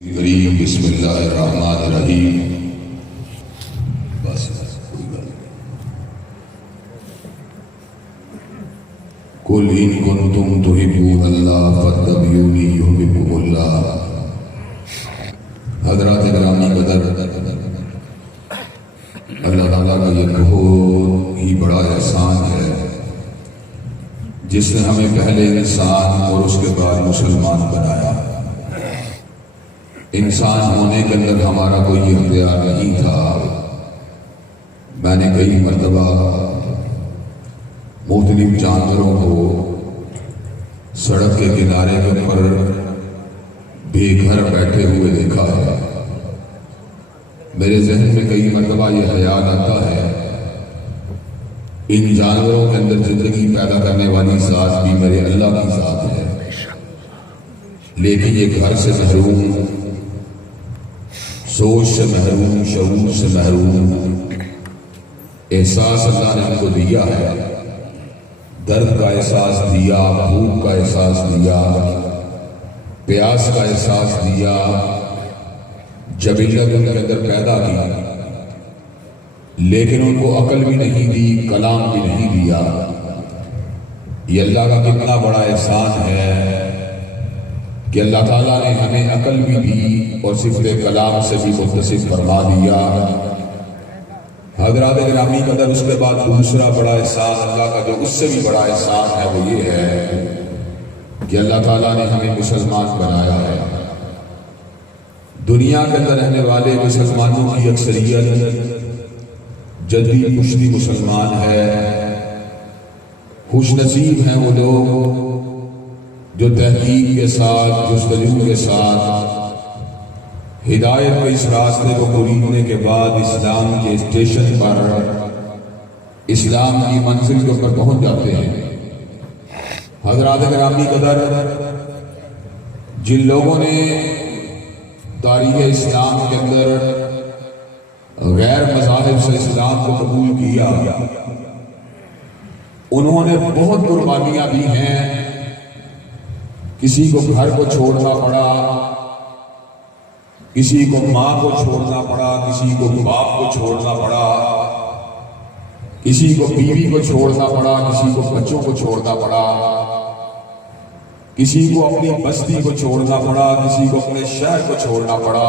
کریم بسم اللہ الرحمن الرحیم. بس کوئی بات نہیں. قل ان کنتم تحبون اللہ فاتبعونی یحببکم اللہ. حضرات گرامی قدر، اللہ تعالیٰ کا یہ بہت ہی بڑا احسان ہے جس نے ہمیں پہلے انسان اور اس کے بعد مسلمان بنایا. انسان ہونے کے اندر ہمارا کوئی اختیار نہیں تھا. میں نے کئی مرتبہ مختلف جانوروں کو سڑک کے کنارے کے پر بے گھر بیٹھے ہوئے دیکھا ہے. میرے ذہن میں کئی مرتبہ یہ خیال آتا ہے ان جانوروں کے اندر زندگی پیدا کرنے والی ذات بھی میرے اللہ کی ذات ہے، لیکن یہ گھر سے محروم، سوچ سے محروم، شعور سے محروم. احساس اللہ نے ہم کو دیا ہے، درد کا احساس دیا، بھوک کا احساس دیا، پیاس کا احساس دیا، جبلیت ان کے اندر پیدا کی، لیکن ان کو عقل بھی نہیں دی، کلام بھی نہیں دیا. یہ اللہ کا کتنا بڑا احسان ہے کہ اللہ تعالیٰ نے ہمیں عقل بھی دی اور صفت کلام سے بھی متصف فرما دیا. حضرات گرامی قدر، اس کے بعد دوسرا بڑا احسان اللہ کا جو اس سے بھی بڑا احسان ہے وہ یہ ہے کہ اللہ تعالیٰ نے ہمیں مسلمان بنایا ہے. دنیا کے اندر رہنے والے مسلمانوں کی اکثریت جدی پشتی مسلمان ہے. خوش نصیب ہیں وہ لوگ جو تحقیق کے ساتھ، جستجو کے ساتھ، ہدایت کے اس راستے کو خریدنے کے بعد اسلام کے اسٹیشن پر، اسلام کی منزل کے اوپر پہنچ جاتے ہیں. حضرات گرامی قدر، جن لوگوں نے تاریخ اسلام کے اندر غیر مذاہب سے اسلام کو قبول کیا، انہوں نے بہت قربانیاں دی ہیں. کسی کو گھر کو چھوڑنا پڑا، کسی کو ماں کو چھوڑنا پڑا، کسی کو باپ کو چھوڑنا پڑا، کسی کو بیوی کو چھوڑنا پڑا، کسی کو بچوں کو چھوڑنا پڑا، کسی کو اپنی بستی کو چھوڑنا پڑا، کسی کو اپنے شہر کو چھوڑنا پڑا.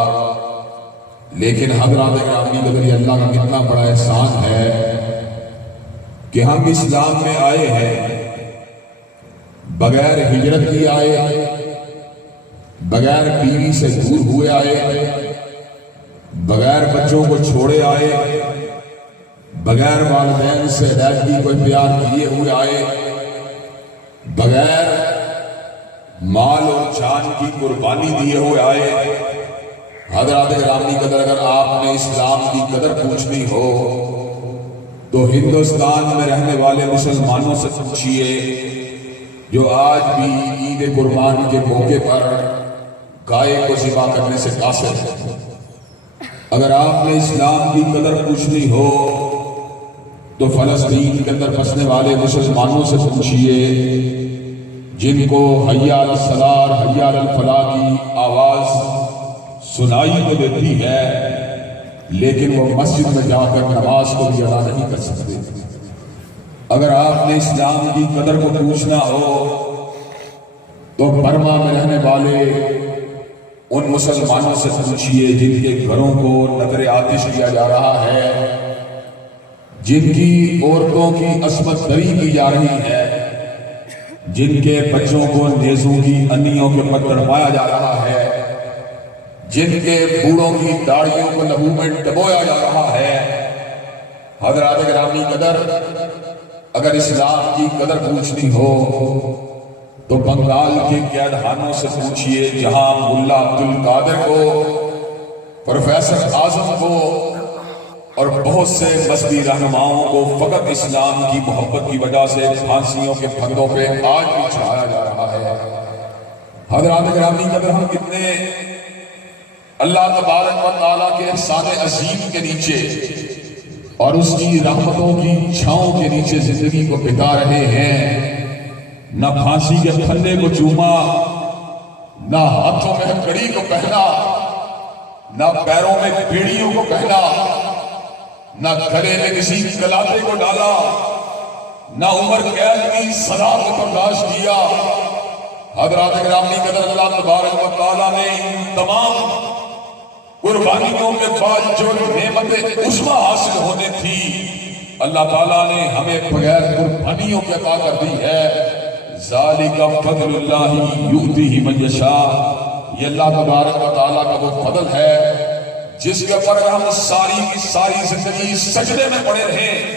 لیکن حضرات گرامی قدر، اللہ کا کتنا بڑا احسان ہے کہ ہم اسلام میں آئے ہیں، بغیر ہجرت کی آئے، بغیر بیوی سے دور ہوئے آئے، بغیر بچوں کو چھوڑے آئے، بغیر والدین سے علیحدگی کو اختیار کیے ہوئے آئے، بغیر مال اور جان کی قربانی دیے ہوئے آئے. حضرات گرامی قدر، اگر آپ نے اسلام کی قدر پوچھنی ہو تو ہندوستان میں رہنے والے مسلمانوں سے پوچھئے جو آج بھی عید قربان کے موقع پر گائے کو ذبح کرنے سے قاصر ہے. اگر آپ نے اسلام کی قدر پوچھنی ہو تو فلسطین کے اندر بسنے والے مسلمانوں سے پوچھئے جن کو حی علی الصلاۃ، حی علی الفلاح کی آواز سنائی تو دیتی ہے، لیکن وہ مسجد میں جا کر نماز کو بھی ادا نہیں کر سکتے. اگر آپ نے اسلام کی قدر کو پوچھنا ہو تو برما میں رہنے والے ان مسلمانوں سے پوچھئے جن کے گھروں کو نظر آتش کیا جا رہا ہے، جن کی عورتوں کی عصمت دری کی جا رہی ہے، جن کے بچوں کو نیزوں کی انیوں کے اوپر تڑپایا جا رہا ہے، جن کے بوڑھوں کی داڑھیوں کو لہو میں ڈبویا جا رہا ہے. حضرات گرامی قدر، اگر اسلام کی قدر پوچھنی ہو تو بنگال کے قید خانوں سے پوچھئے جہاں ملا عبد القادر کو، پروفیسر اعظم کو اور بہت سے مذہبی رہنماؤں کو فقط اسلام کی محبت کی وجہ سے پھانسیوں کے پھندوں پہ آج بھی چڑھایا جا رہا ہے. حضرات گرامی قدر، ہم کتنے اللہ تبارک و تعالیٰ کے احسان عظیم کے نیچے اور اس کی رحمتوں کی چھاؤں کے نیچے زندگی کو بتا رہے ہیں. نہ پھانسی کے پھندے کو چوما، نہ ہاتھوں میں کڑی کو پہنا، نہ پیروں میں بیڑیوں کو پہنا، نہ گلے میں کسی کلاتے کو ڈالا، نہ عمر قید کی سزا کو برداشت کیا۔ حضرات گرامی قدر اللہ تبارک و تعالیٰ نے ان تمام قربانیوں کے بعد جو نعمت عظمیٰ حاصل ہونے تھی، اللہ تعالیٰ نے ہمیں بغیر قربانیوں کے عطا کر دی ہے۔ ذالک فضل اللہ یؤتیہ من یشاء، یہ اللہ تبارک و تعالیٰ کا وہ فضل ہے جس کے اوپر ہم ساری کی ساری زندگی سجدے میں پڑے رہیں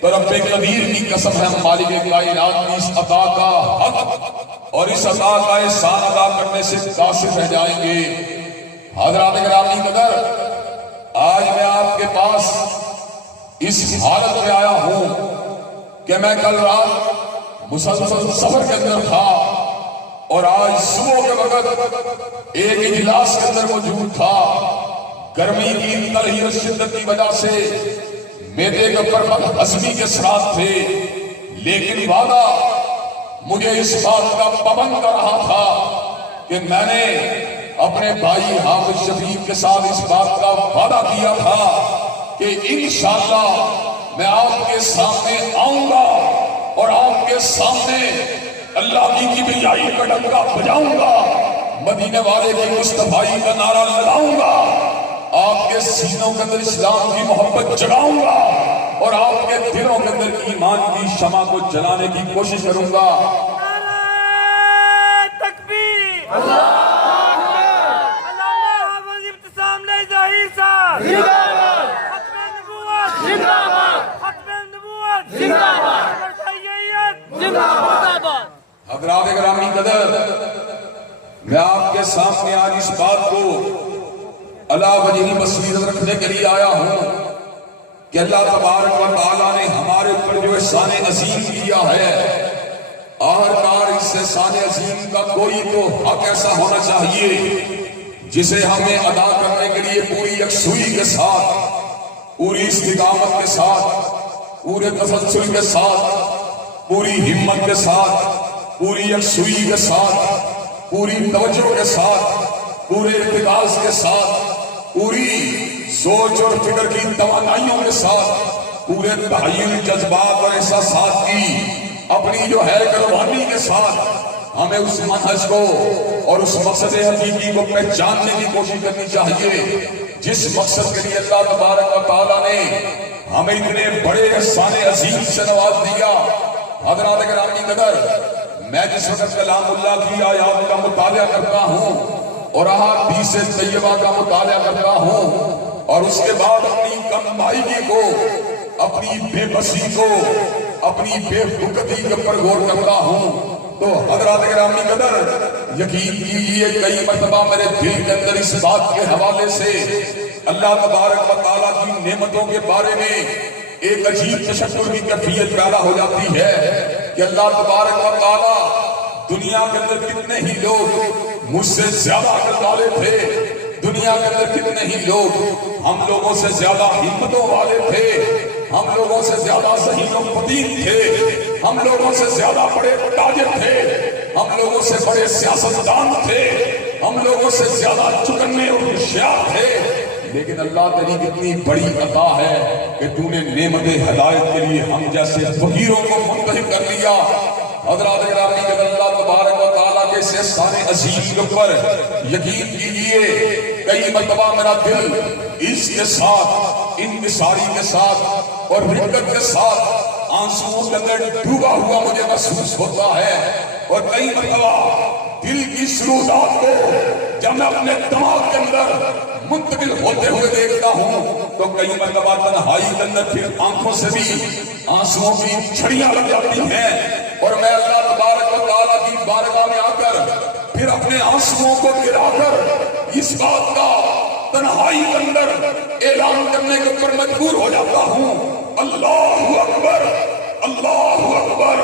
تو رب قدیر کی قسم ہے مالک کائنات کی اس عطا کا حق اور اس عطا کا احسان ادا کرنے سے قاصر رہ جائیں گے۔ حضرات گرامی قدر، آج میں آپ کے پاس اس حالت میں آیا ہوں کہ میں کل رات مسلسل سفر کے اندر تھا اور آج صبح کے وقت ایک اجلاس کے اندر موجود تھا۔ گرمی کی تلخی اور شدت کی وجہ سے میرے اوپر بدہضمی کے اثرات تھے، لیکن وعدہ مجھے اس بات کا پابند کر رہا تھا کہ میں نے اپنے بھائی حافظ شفیق کے ساتھ اس بات کا وعدہ کیا تھا کہ انشاءاللہ میں آپ کے سامنے آؤں گا اور آپ کے سامنے اللہ کی کبریائی کا ڈنکا بجاؤں گا، مدینے والے کی مصطفائی کا نعرہ لگاؤں گا، آپ کے سینوں کے اندر اسلام کی محبت جگاؤں گا اور آپ کے دلوں کے اندر ایمان کی شمع کو جلانے کی کوشش کروں گا۔ نعرہ تکبیر، علامہ حافظ ابتسام ظاہر صاحب، ختم نبوت، ختم نبوت، مرتضیت، حضرات گرامی قدر، میں آپ کے سامنے آج اس بات کو اللہ وجہی بصیرت رکھنے کے لیے آیا ہوں کہ اللہ تبارک و تعالیٰ نے ہمارے اوپر جو احسان عظیم کیا ہے، آخرکار اس احسان عظیم کا کوئی تو حق ایسا ہونا چاہیے جسے ہمیں ادا کرنے کے لیے پوری یکسوئی کے ساتھ، پوری استقامت کے ساتھ، پورے تسلسل کے ساتھ، پوری ہمت کے ساتھ، پوری یکسوئی کے ساتھ، پوری توجہ کے ساتھ، پورے ارتکاز کے ساتھ، پوری سوچ اور فکر کی توانائیوں کے ساتھ، پورے تحیل جذبات اور احساسات کی اپنی جو ہے قربانی کے ساتھ ہمیں اس منہج کو اور اس مقصد حقیقی کو پہچاننے کی کوشش کرنی چاہیے جس مقصد کے لیے اللہ تبارک و تعالیٰ نے ہمیں اتنے بڑے احسان عظیم سے نواز دیا۔ حضرات گرامی قدر، میں جس وقت کلام اللہ کی آیات کا مطالعہ کرتا ہوں اور احادیث طیبہ کا مطالعہ کرتا ہوں اور اس کے بعد اپنی کمائیگی کو، اپنی بے بسی کو، اپنی بے فکتی کے اوپر غور کرتا ہوں تو حضرات گرامی قدر یقین کیجیے کئی مرتبہ میرے دل کے اندر اس بات کے حوالے سے اللہ تبارک و تعالیٰ کی نعمتوں کے بارے میں ایک عجیب تشکر کی کیفیت پیدا ہو جاتی ہے کہ اللہ تبارک و تعالیٰ دنیا کے اندر کتنے ہی لوگ مجھ سے زیادہ عقل والے تھے، دنیا کے اندر کتنے ہی لوگ ہم لوگوں سے زیادہ ہمتوں والے تھے، ہم لوگوں سے زیادہ ذہین و فطین تھے، ہم لوگوں سے زیادہ بڑے تاجر تھے، ہم لوگوں سے بڑے سیاستدان تھے، ہم لوگوں سے زیادہ چکنے اور ہوشیار تھے، لیکن اللہ تیری کتنی بڑی عطا ہے کہ تو نے نعمت ہدایت کے لیے ہم جیسے فقیروں کو منتخب کر لیا۔ حضرات گرامی کہ اللہ تبارک و تعالیٰ کے اس احسان عظیم کے اوپر یقین کیجئے کئی مرتبہ میرا دل اس کے ساتھ، انکساری کے ساتھ اور رقت کے ساتھ آنسوؤں کے اندر ڈوبا ہوا مجھے محسوس ہوتا ہے، اور کئی مرتبہ دل کی سرودات کو جب میں اپنے دماغ کے اندر منتقل ہوتے ہوئے دیکھتا ہوں تو کئی مرتبہ تنہائی کے اندر پھر آنکھوں سے بھی آنسوؤں کی چھڑیاں لگ جاتی ہیں اور میں اللہ تبارک و تعالیٰ کی بارگاہ میں آ کر پھر اپنے آنسوؤں کو گرا کر اس بات کا تنہائی کے اندر اعلان کرنے کے اوپر مجبور ہو جاتا ہوں، اللہ اکبر، اللہ اکبر،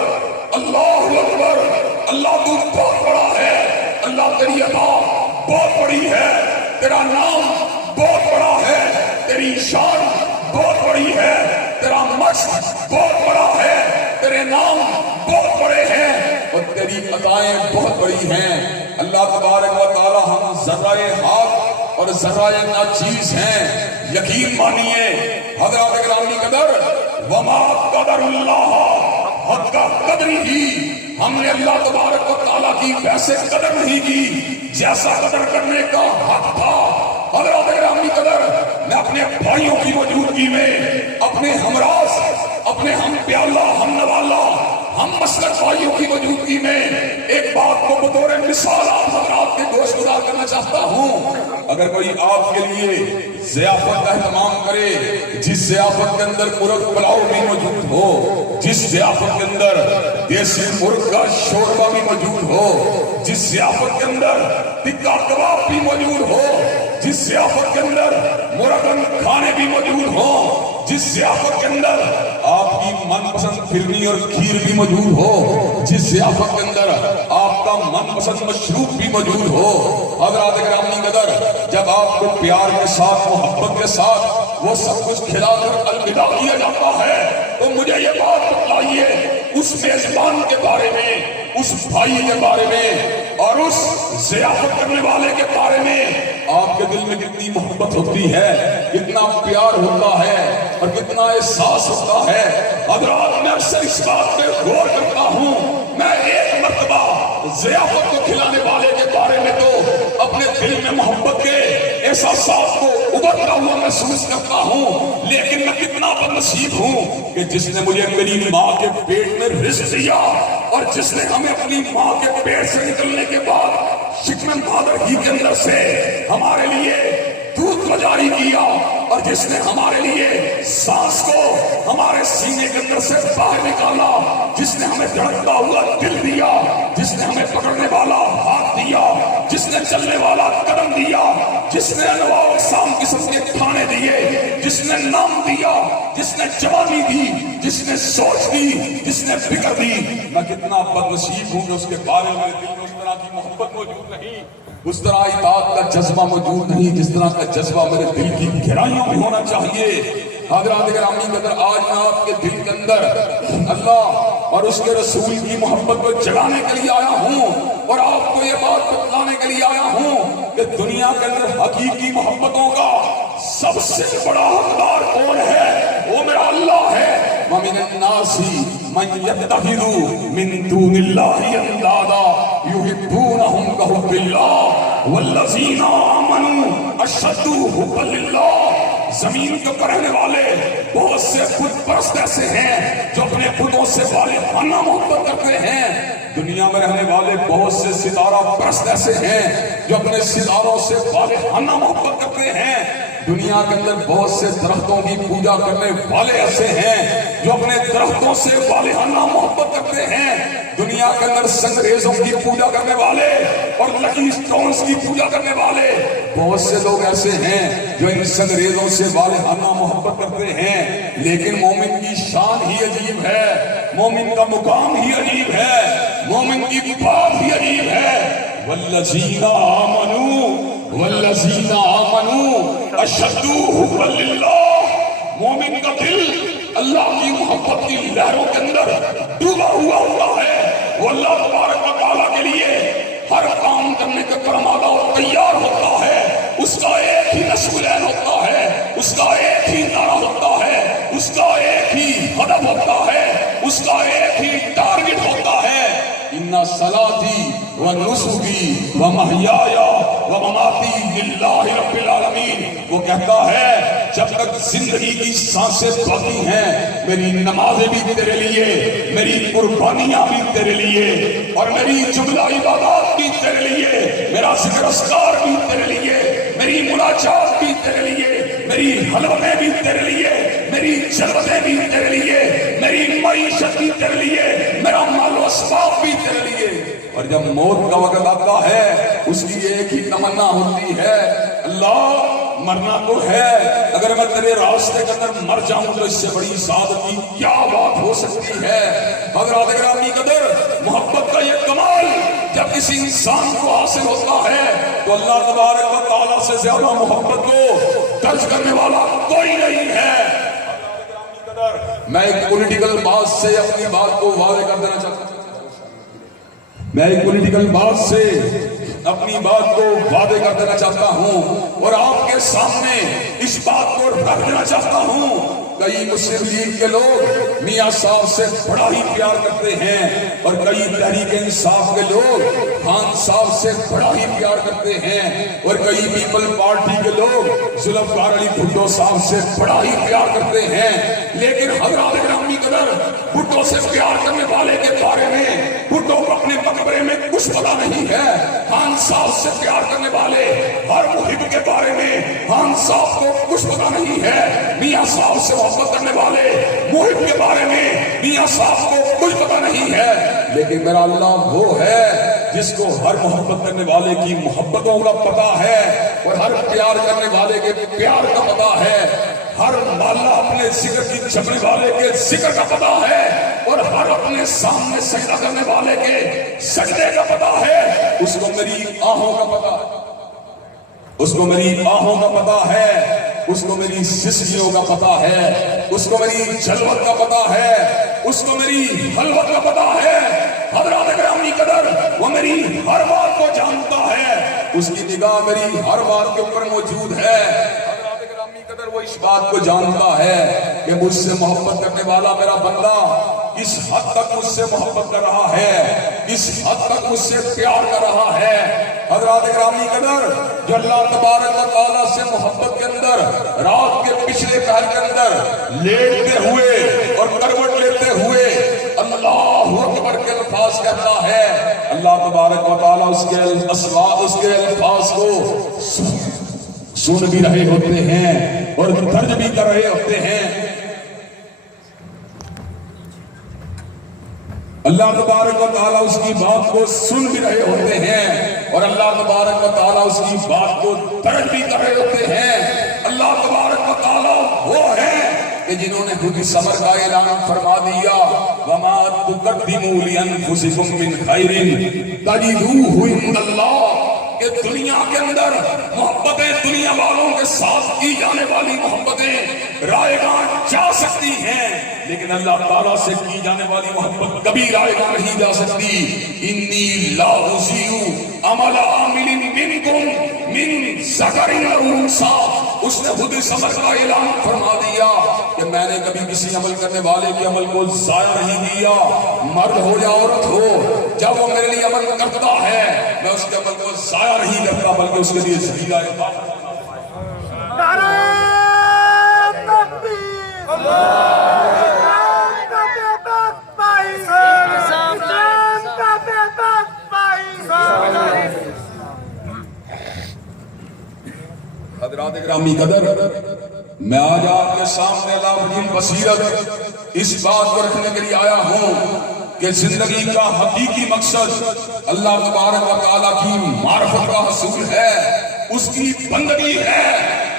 اللہ اکبر، اللہ تو بہت بڑا ہے، اللہ تیری عطا بہت بڑی ہے، تیرا نام بہت بڑا ہے، تیری شان بہت بڑی ہے، تیرا مقصد بہت بڑا ہے، تیرے نام بہت بڑے ہیں اور تیری عطائیں بہت بڑی ہیں۔ اللہ تبارک و تعالی ہم ذرائع حق اور ذرہ ناچیز ہیں. یقین مانیے حضرات گرامی قدر وما قدر اللہ حق قدری ہی، ہم نے اللہ تبارک و تعالیٰ کی ویسے قدر نہیں کی جیسا قدر کرنے کا حق تھا. حضرات گرامی قدر میں اپنے بھائیوں کی موجودگی میں، اپنے ہمراز، اپنے ہم پیالہ، ہم نوالا، ہم مسلک بھائیوں کی موجودگی میں ایک بات کو بطور مثال آپ حضرات کے گوش گزار کرنا چاہتا ہوں. اگر کوئی آپ کے لیے ضیافت کا اہتمام کرے، جس ضیافت کے اندر مرغ پلاؤ بھی موجود ہو، جس ضیافت کے اندر دیسی مرغ کا شوربہ بھی موجود ہو، جس ضیافت کے اندر ٹکا کباب بھی موجود ہو، جس ضیافت کے اندر مرغن کھانے بھی موجود ہوں، جس ضیافت کے اندر آپ کی من پسند پھرنی اور کھیر بھی موجود ہو، جس ضیافت کے اندر آپ کا من پسند مشروب بھی موجود ہو، حضرات گرامی قدر جب آپ کو پیار کے ساتھ، محبت کے ساتھ وہ سب کچھ کھلا کر الوداع کیا جاتا ہے، تو مجھے یہ بات بتلائیے اس میزبان کے بارے میں، اس بھائی کے بارے میں اور اس ضیافت کرنے والے کے بارے میں آپ کے دل میں کتنی محبت ہوتی ہے، کتنا پیار ہوتا ہے اور کتنا احساس ہوتا ہے. حضرات میں اکثر اس بات پہ غور کرتا ہوں. میں ایک مرتبہ ضیافت کو کھلانے والے کے بارے میں تو اپنے دل میں محبت کے احساسات کو ابھرتا ہوا محسوس کرتا ہوں، لیکن میں کتنا بدنصیب ہوں کہ جس نے مجھے میری ماں کے پیٹ میں رزق دیا اور جس نے ہمیں اپنی ماں کے پیٹ سے نکلنے کے بعد شکم مادر ہی کے اندر سے ہمارے لیے دودھ کو جاری کیا اور جس نے ہمارے لیے سانس کو ہمارے سینے کے اندر سے باہر نکالا، جس نے ہمیں دھڑکتا ہوا دل دیا، جس نے ہمیں پکڑنے والا ہاتھ دیا، جس نے چلنے والا قدم دیا، جس نے انواع اقسام قسم کے کھانے دیے، جس نے نام دیا، جس نے جوانی دی، جس نے سوچ دی، جس نے فکر دی، میں کتنا بدنصیب ہوں کہ اس کے بارے میں میرے دل میں اس طرح کی محبت موجود نہیں، اس طرح اطاعت کا جذبہ موجود نہیں جس طرح کا جذبہ میرے دل کی گہرائیوں میں ہونا چاہیے. حضرات گرامی قدر آج میں آپ کے دل کے اندر اللہ اور اس کے رسول کی محبت کو جگانے کے لیے آیا ہوں اور آپ کو یہ بات بتلانے کے لیے آیا ہوں کہ دنیا کے اندر حقیقی محبتوں کا سب سے بڑا حقدار کون ہے؟ وہ میرا اللہ ہے. وَمِنَ النَّاسِ مَن يَتَّخِذُ مِن دُونِ اللَّهِ أَندَادًا يُحِبُّونَهُمْ كَحُبِّ اللَّهِ وَالَّذِينَ آمَنُوا أَشَدُّ حُبًّا لِلَّهِ. زمین کے اوپر رہنے والے بہت سے خود پرست ایسے ہیں جو اپنے خودوں سے والہانہ محبت کرتے ہیں. دنیا میں رہنے والے بہت سے ستارہ پرست ایسے ہیں جو اپنے ستاروں سے والہانہ محبت کرتے ہیں. دنیا کے اندر بہت سے درختوں کی پوجا کرنے والے ایسے ہیں جو اپنے درختوں سے والہانہ محبت کرتے ہیں. دنیا کے اندر سنگریزوں کی پوجا کرنے والے اور لکی سٹونز کی پوجا کرنے والے بہت سے لوگ ایسے ہیں جو ان سنگریزوں سے والہانہ محبت کرتے ہیں. لیکن مومن کی شان ہی عجیب ہے، مومن کا مقام ہی عجیب ہے، مومن کی بات ہی عجیب ہے. والذین آمنوا اشد حبا للہ. مومن کا دل اللہ کی محبت کی لہروں کے اندر ڈوبا ہوا ہے. وہ اللہ تبارک و تعالیٰ کے لیے ہر کام کرنے کے پر آمادہ اور تیار ہوتا ہے. اس کا ایک ہی نصب العین ہوتا ہے، اس کا ایک ہی نعرہ ہوتا ہے، اس کا ایک ہی ہدف ہوتا ہے، اس کا ایک ہی ٹارگٹ ہوتا ہے. ان صلاتی و نسکی و محیایا و مماتی للہ رب العالمین. وہ کہتا ہے جب تک زندگی کی سانسیں باقی ہیں میری نمازیں بھی تیرے لیے، میری قربانیاں بھی تیرے لیے اور میری جملہ عبادات بھی تیرے لیے، میرا ذکر اذکار بھی تیرے لیے، میری مناجات بھی تیرے لیے، میری حلوتیں بھی تیرے لیے، میری جلوتیں بھی تیرے لیے، میری معیشت بھی تیرے لیے، میرا مال و اسباب بھی تیرے لیے. اور جب موت کا وقت آتا ہے اس کی ایک ہی تمنا ہوتی ہے، اللہ مرنا تو ہے، اگر میں تیرے راستے کے اندر مر جاؤں تو اس سے بڑی سعادت کی کیا بات ہو سکتی ہے. حضرات گرامی قدر محبت کا یہ کمال جب کسی انسان کو حاصل ہوتا ہے تو اللہ تبارک و تعالیٰ سے زیادہ محبت کو درج کرنے والا کوئی نہیں ہے. میں ایک پولیٹیکل بات سے اپنی بات کو واضح کر دینا چاہتا ہوں. میں ایک پولیٹیکل بات سے اپنی بات کو وعدے کر دینا چاہتا ہوں اور آپ کے سامنے اس بات کو رکھ دینا چاہتا ہوں، کئی مسلم لیگ کے لوگ میاں صاحب سے بڑا ہی پیار کرتے ہیں اور کئی تحریک انصاف کے لوگ خان صاحب سے بڑا ہی پیار کرتے ہیں اور کئی پیپل پارٹی کے لوگ ذوالفقار علی بھٹو صاحب سے بڑا ہی پیار کرتے ہیں، لیکن حضرات گرامی قدر بھٹو سے پیار کرنے والے کے بارے میں بھٹو کو اپنے مقبرے میں کچھ پتا نہیں ہے، خان صاحب سے پیار کرنے والے ہر محب کے بارے میں خان صاحب کو کچھ پتا نہیں ہے، میاں صاحب سے محبت کرنے والے محب کے بارے میں میاں صاحب کو کچھ پتا نہیں ہے، لیکن میرا اللہ وہ ہے جس کو ہر محبت کرنے والے کی محبتوں کا پتا ہے اور ہر پیار کرنے والے کے پیار کا پتا ہے، ہر مالا اپنے ذکر کی جپنے والے کے ذکر کا پتا ہے اور ہر اپنے سامنے سجدہ کرنے والے کے سجدے کا پتا ہے، اس کو میری آہوں کا پتا ہے، اس کو میری آہوں کا پتا ہے، اس کو میری سسکیوں کا پتا ہے، اس کو میری جلوت کا پتا ہے، اس کو میری حلوت کا پتا ہے، حضرات گرامی قدر وہ میری ہر بات کو جانتا ہے، اس کی نگاہ میری ہر بات کے اوپر موجود ہے، حضرات گرامی قدر وہ اس بات کو جانتا ہے کہ مجھ سے محبت کرنے والا میرا بندہ کس حد تک مجھ سے محبت کر رہا ہے، کس حد تک مجھ سے پیار کر رہا ہے، حضرات گرامی قدر جو اللہ تبارک و تعالیٰ سے محبت کے اندر رات کے پچھلے پہر کے اندر لیٹتے ہوئے اور کروٹ لیتے ہوئے اللہ اکبر کے الفاظ کہتا ہے، اللہ تبارک و تعالیٰ اس کے اسماء اس کے الفاظ کو سن بھی رہے ہوتے ہیں اور درج بھی کر رہے ہوتے ہیں، اللہ تبارک و تعالیٰ اس کی بات کو سن بھی رہے ہوتے ہیں اور اللہ تبارک و تعالیٰ اس کی بات کو درج بھی کر رہے ہوتے ہیں، اللہ تبارک و تعالیٰ وہ ہے کہ جنہوں نے خود صبر کا اعلان فرما دیا، وَمَا تُقَدِّمُوا لِأَنفُسِكُم مِّن خَيْرٍ تَجِدُوهُ عِندَ اللَّهِ، کہ دنیا کے اندر محبتیں دنیا والوں کے ساتھ کی جانے والی محبتیں رائے گاں جا سکتی ہیں، لیکن اللہ تعالیٰ سے کی جانے والی محبت کبھی رائے گاں نہیں جا سکتی، انی لا اضیع عمل عامل منکم من ذکر او انثی، اس نے خود صبر کا اعلان فرما دیا کہ میں نے کبھی کسی عمل کرنے والے کے عمل کو ضائع نہیں کیا، مرد ہو یا عورت ہو، جب وہ میرے لیے عمل کرتا ہے میں اس کے عمل کو ضائع نہیں کرتا بلکہ اس کے لیے ذخیرہ ہے۔ نعرہ تکبیر، اسلام کا بے بس بھائی، اسلام کا بے بس بھائی۔ حضرات گرامی قدر میں آج آپ کے سامنے اللہ وجل بصیرت اس بات کو رکھنے کے لیے آیا ہوں کہ زندگی کا حقیقی مقصد اللہ تبارک و تعالیٰ کی معرفت کا حصول ہے، اس کی بندگی ہے،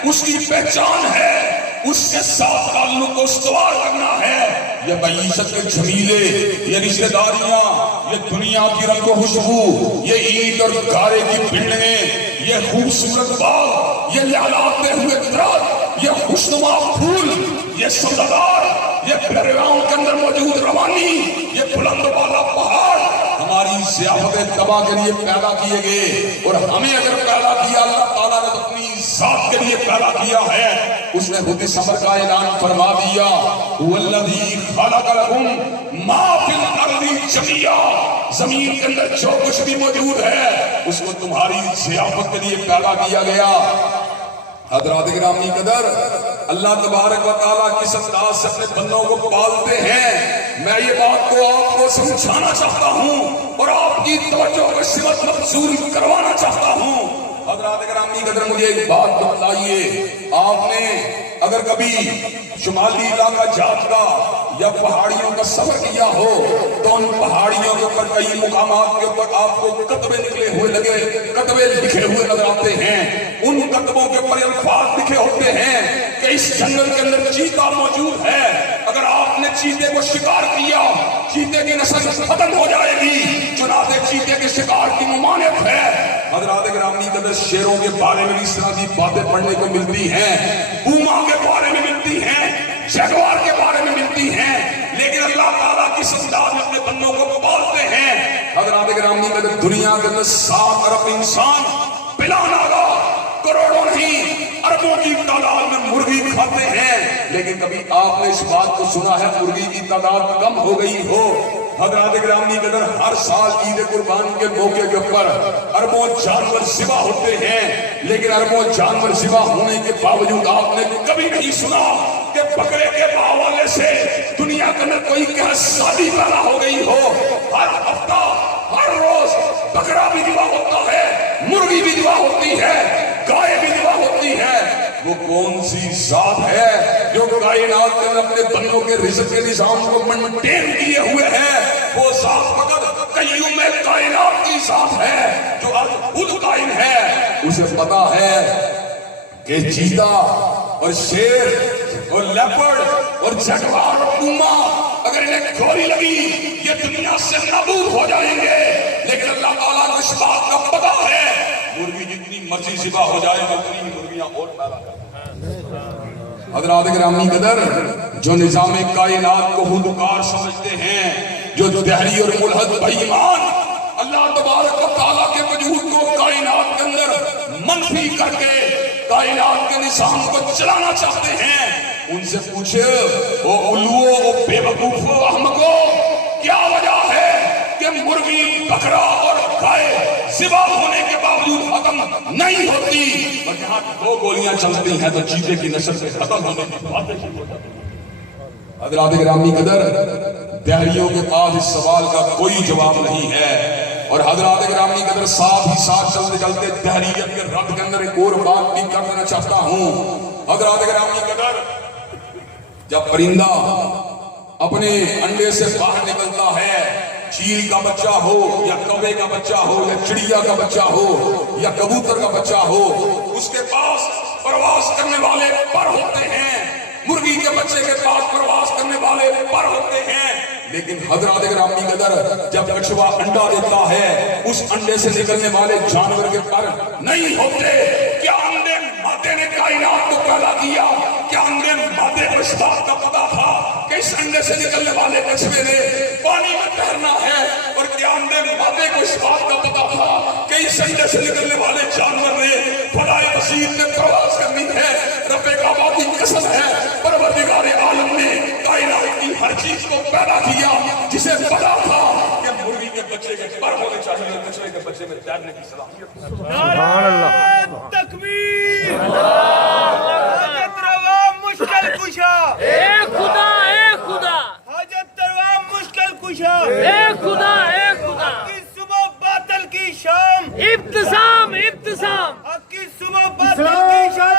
اس کی پہچان ہے، اس کے ساتھ تعلق کو استوار کرنا ہے، یہ معیشت کے جمیلے، یہ رشتہ داریاں، یہ دنیا کی رنگ و خوشبو، یہ اینٹ اور گارے کی بلڈنگیں، یہ خوبصورت باغ، یہ لہلاتے ہوئے درخت، یہ خوشنما پھول، یہ سبزدار، یہ بیرگراؤنڈ کے اندر موجود روانی، یہ بلند والا پہاڑ ہماری ضیافت تباہ کے لیے پیدا کیے گئے، اور ہمیں اگر پیدا کیا اللہ تعالیٰ نے اپنی ذات کے لیے پیدا کیا ہے، اس نے خود صبر کا اعلان فرما دیا، وَالَّذِي خَلَقَ لَكُم مَا فِي الْأَرْضِ جَمِيعًا، زمین کے اندر جو کچھ بھی موجود ہے اس کو تمہاری ضیافت کے لیے پیدا کیا گیا۔ حضرات گرامی قدر اللہ تبارک و تعالیٰ کس انداز سے اپنے بندوں کو پالتے ہیں، میں یہ بات کو آپ کو سمجھانا چاہتا ہوں اور آپ کی توجہ کو اس وقت مبذول کروانا چاہتا ہوں۔ حضرات گرامی قدر مجھے ایک بات بتائیے، آپ نے اگر کبھی شمالی علاقہ جات کا یا پہاڑیوں کا سفر کیا ہو تو ان پہاڑیوں کے اوپر کئی مقامات کے اوپر آپ کو کتبے نکلے ہوئے کتبے لکھے ہوئے نظر آتے ہیں، ان کتبوں کے اوپر الفاظ لکھے ہوتے ہیں کہ اس جنگل کے اندر چیتا موجود ہے، اگر آپ نے چیتے کو شکار کیا چیتے کی نسل ختم ہو جائے گی، چنانچہ چیتے کے شکار کی ممانعت ہے۔ حضرات گرامی قدر شیروں کے بارے میں اس طرح کی باتیں پڑھنے کو ملتی ہیں، پوما کے بارے میں ملتی ہیں، جگوار کے بارے میں ملتی ہیں، لیکن اللہ تعالیٰ کس انداز میں اپنے بندوں کو پالتے ہیں۔ حضرات حضرات گرامی قدر دنیا کے اندر 7 ارب انسان بلا ناغہ کروڑوں نہیں اربوں کی تعداد میں مرغی کھاتے ہیں، لیکن کبھی آپ نے اس بات کو سنا ہے مرغی کی تعداد کم ہو گئی ہو؟ حضرات گرامی قدر ہر سال عید قربان کے موقع کے اوپر اربوں جانور ذبح ہوتے ہیں، لیکن اربوں جانور ذبح ہونے کے باوجود آپ نے کبھی نہیں سنا کہ بکرے کے حوالے سے دنیا کے اندر کوئی کیا شادی پیدا ہو گئی ہو۔ ہر ہفتہ ہر روز بکرا بھی ذبح ہوتا ہے، مرغی بھی ذبح ہوتی ہے، گائے بھی ذبح ہوتی ہے۔ وہ کون سی ذات ہے جو کائنات کے اندر اپنے بندوں کے رزق کے نظام کو مینٹین کیے ہوئے ہے؟ وہ ذات فقط قیوم کائنات کی ذات ہے جو آج خود قائم ہے۔ اسے پتا ہے کہ چیتا اور شیر اور لیپرڈ اور جگوار اور پوما اگر انہیں گولی لگی یہ دنیا سے نابود ہو جائیں گے، لیکن اللہ تعالیٰ کو اس بات کا پتا ہے مرغی جتنی مرضی ذبح ہو جائے اتنی مرغیاں اور پیدا کریں۔ حضرات گرامی قدر جو نظام کائنات کو خودکار سمجھتے ہیں، جو دہری اور ملحد بے ایمان اللہ تبارک و تعالیٰ کے وجود کو کائنات کے اندر منفی کر کے کائنات کے نظام کو چلانا چاہتے ہیں، ان سے پوچھے او علوو او بے وقوفو احمقو، کیا وجہ ہے کہ مرغی بکرا اور گائے ذبح ہونے کے باوجود ختم نہیں ہوتی، اور جہاں 2 گولیاں چلتی ہیں تو چیتے کی نسل سے ختم ہونے کی باتیں شروع ہو جاتی ہیں۔ حضرات گرامی قدر دہریوں کے پاس اس سوال کا کوئی جواب نہیں ہے، اور حضرات گرامی قدر ساتھ ہی ساتھ چلتے چلتے دہریت کے رد کے اندر ایک اور بات بھی کر دینا چاہتا ہوں۔ حضرات گرامی قدر جب پرندہ اپنے انڈے سے باہر نکلتا ہے، چیل کا بچہ ہو یا کوے کا بچہ ہو یا چڑیا کا بچہ ہو یا کبوتر کا بچہ ہو، اس کے پاس پرواز کرنے والے پر ہوتے ہیں، مرغی کے بچے کے پاس پرواز کرنے والے پر ہوتے ہیں، لیکن حضرات گرامی قدر جب کچھوا انڈا دیتا ہے اس انڈے سے نکلنے والے جانور کے پر نہیں ہوتے۔ کیا انڈے مادے نے کائنات کو پیدا کیا؟ کیا انڈے مادے کو اس بات کا پتا تھا کہ اس انڈے سے نکلنے والے کچھوے نے پانی میں تیرنا ہے؟ اور کیا انڈے مادے کو اس بات کا پتا تھا کہ اس انڈے سے نکلنے والے جانور نے فضائے وسیع میں پرواز کرنی ہے؟ رب کعبہ کی قسم ہے پروردگار عالم نے کائنات کی ہر چیز کو پیدا کیا جسے پتا تھا کہ مرغی کے بچے کے پر ہونے چاہیے اور کچھوے کے بچے میں تیرنے کی صلاحیت۔ سبحان اللہ، تکبیر، حاجت روا مشکل کشا، اے خدا اے خدا، حاجت روا مشکل کشا، اے خدا اے خدا، حق کی صبح باطل کی شام، ابتسام ابتسام حق کی صبح باطل کی شام،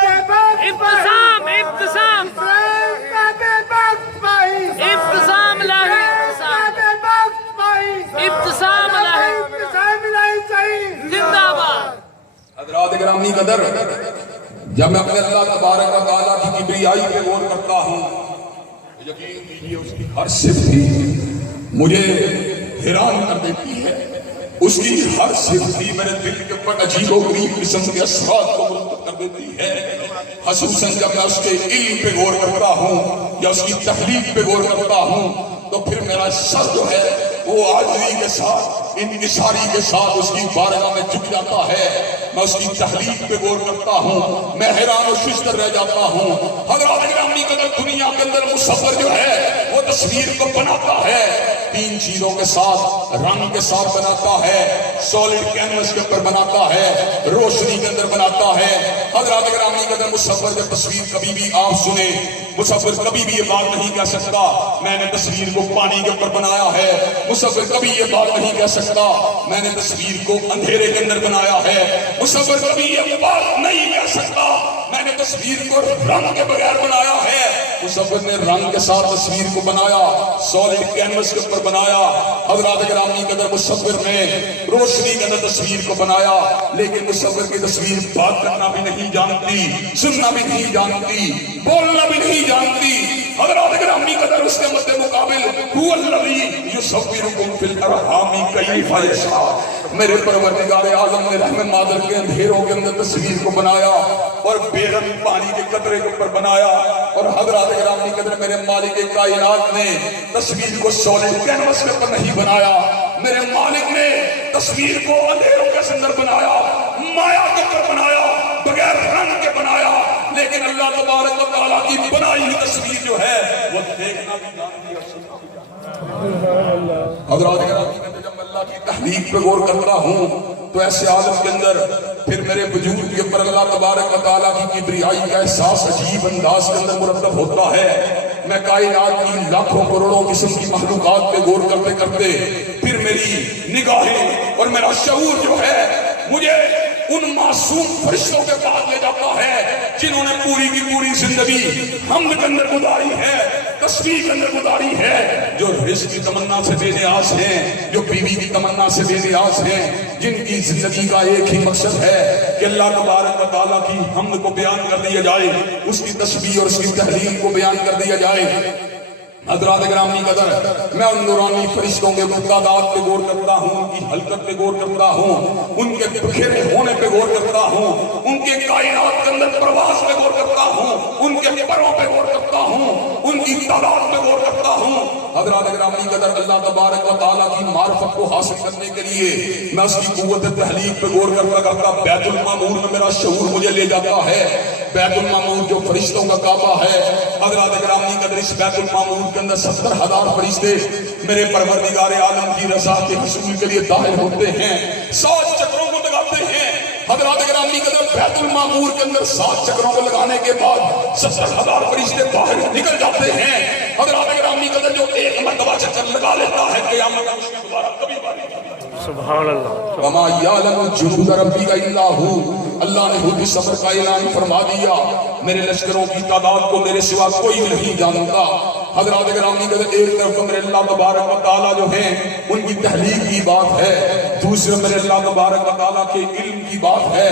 ابتسام ابتسام ابتسام لاہی ابتسام لاہی زندہ باد۔ حضرات گرامی قدر جب میں اپنے اللہ تبارک و تعالیٰ کی کبریائی پہ غور کرتا ہوں، یقین کیجیے اس کی ہر صفت ہی مجھے حیران کر دیتی ہے، اس کی ہر صفت ہی میرے دل کے اوپر عجیب و غریب قسم کے اثرات کو مرتب کر دیتی ہے۔ خصوصاً جب میں اس کے علم پہ غور کرتا ہوں یا اس کی تخلیق پہ غور کرتا ہوں تو پھر میرا سر جو ہے وہ عاجزی کے ساتھ انکساری کے ساتھ اس کی بارگاہ میں جھک جاتا ہے۔ میں اس کی تخلیق پہ غور کرتا ہوں، میں حیران و ششدر رہ جاتا ہوں۔ حضرات گرامی قدر دنیا کے اندر مصور جو ہے وہ تصویر کو بناتا ہے 3 چیزوں کے ساتھ، رنگ کے ساتھ بناتا ہے، سالڈ کینوس کے اوپر بناتا ہے، روشنی کے اندر بناتا ہے۔ حضرات گرامی قدر مصور جب تصویر کبھی بھی آپ سنیں، مصور کبھی بھی یہ بات نہیں کہہ سکتا میں نے تصویر کو پانی کے اوپر بنایا ہے، مصور کبھی یہ بات نہیں کہہ سکتا میں نے تصویر کو اندھیرے کے اندر بنایا ہے، مصور کبھی یہ بات نہیں کہہ سکتا میں نے تصویر کو رنگ کے بغیر بنایا ہے۔ مصور نے رنگ کے ساتھ تصویر کو بنایا، سالڈ کینوس کے اوپر بنایا۔ حضرات گرامی قدر مصور نے روشنی کے اندر تصویر کو بنایا، لیکن مصور کی تصویر بات کرنا بھی نہیں جانتی، سننا بھی نہیں جانتی، بولنا بھی نہیں جانتی۔ حضرات گرامی قدر اس کے مد مقابل هو الذی یصورکم فی الارحام کیف یشاء، میرے پروردگار اعظم نے رحم مادر کے اندھیروں کے اندر تصویر کو بنایا اور بے رنگ پانی کے قطرے کے اوپر بنایا، اور حضرات گرامی قدر میرے مالک کائنات نے تصویر کو سالڈ کینوس کے اوپر نہیں بنایا، میرے مالک نے تصویر کو اندھیروں کے اندر بنایا، مایا کے اوپر بنایا، بغیر رنگ کے بنایا، لیکن اللہ تبارک و تعالیٰ کی بنائی ہوئی تصویر جو ہے وہ دیکھنا بھی جانتی ہے۔ حضرات گرامی کہتے ہیں جب میں اللہ کی تخلیق پہ غور کرتا ہوں تو ایسے عالم کے اندر پھر میرے وجود کے اوپر اللہ تبارک و تعالیٰ کی کبریائی کا احساس عجیب انداز کے اندر مرتب ہوتا ہے۔ میں کائنات کی لاکھوں کروڑوں قسم کی مخلوقات پہ غور کرتے کرتے پھر میری نگاہیں اور میرا شعور جو ہے مجھے ان معصوم فرشتوں کے پاس لے جاتا ہے جنہوں نے پوری کی پوری زندگی حمد کے اندر گزاری ہے، تسبیح کے اندر گزاری ہے، جو رزق کی تمنا سے بے نیاز ہیں، جو بیوی کی تمنا سے بے نیاز ہیں، جن کی زندگی کا ایک ہی مقصد ہے کہ اللہ تبارک و تعالیٰ کی حمد کو بیان کر دیا جائے، اس کی تسبیح اور اس کی تحلیل کو بیان کر دیا جائے۔ حضرات گرامی قدر، میں ان نورانی فرشتوں کے تعداد پہ غور کرتا ہوں، ان کی حلقت پہ غور کرتا ہوں، ان کے بکھیرے ہونے پہ غور کرتا ہوں، ان کے کائنات کے اندر پرواز پہ غور کرتا ہوں، ان کے پروں پہ غور کرتا ہوں، ان کی تعداد پہ غور کرتا ہوں۔ حضرات گرامی قدر، اللہ تبارک و تعالیٰ کی معرفت کو حاصل کرنے کے لیے میں اس کی قوت تحلیل پہ غور کرتا کرتا بیت المعمور میں میرا شعور مجھے لے جاتا ہے۔ بیت المعمور جو فرشتوں کا کعبہ ہے، حضرات گرامی قدر، اس بیت المعمور کے اندر 70,000 فرشتے میرے پروردگار عالم کی رضا کے حصول کے لیے داخل ہوتے ہیں، 7 چکروں کو لگاتے ہیں۔ حضرات گرامی قدر، بیت المعمور کے اندر 7 چکروں کو لگانے کے بعد 70,000 فرشتے باہر نکل جاتے ہیں۔ حضرات گرامی قدر، جو ایک مرتبہ چکر لگا لیتا ہے قیامت میں اس کی دوبارہ کبھی باری نہیں۔ سبحان اللہ۔ وما یعلم جنود ربک الا ہو، اللہ نے خود اس سفر کا اعلان فرما دیا، میرے لشکروں کی تعداد کو میرے سوا کوئی نہیں جانتا۔ حضرات گرامی قدر، ایک طرف میرے اللہ تبارک و تعالیٰ جو ہیں ان کی تحلیل کی بات ہے، دوسرے میرے اللہ تبارک و تعالیٰ کے علم کی بات ہے۔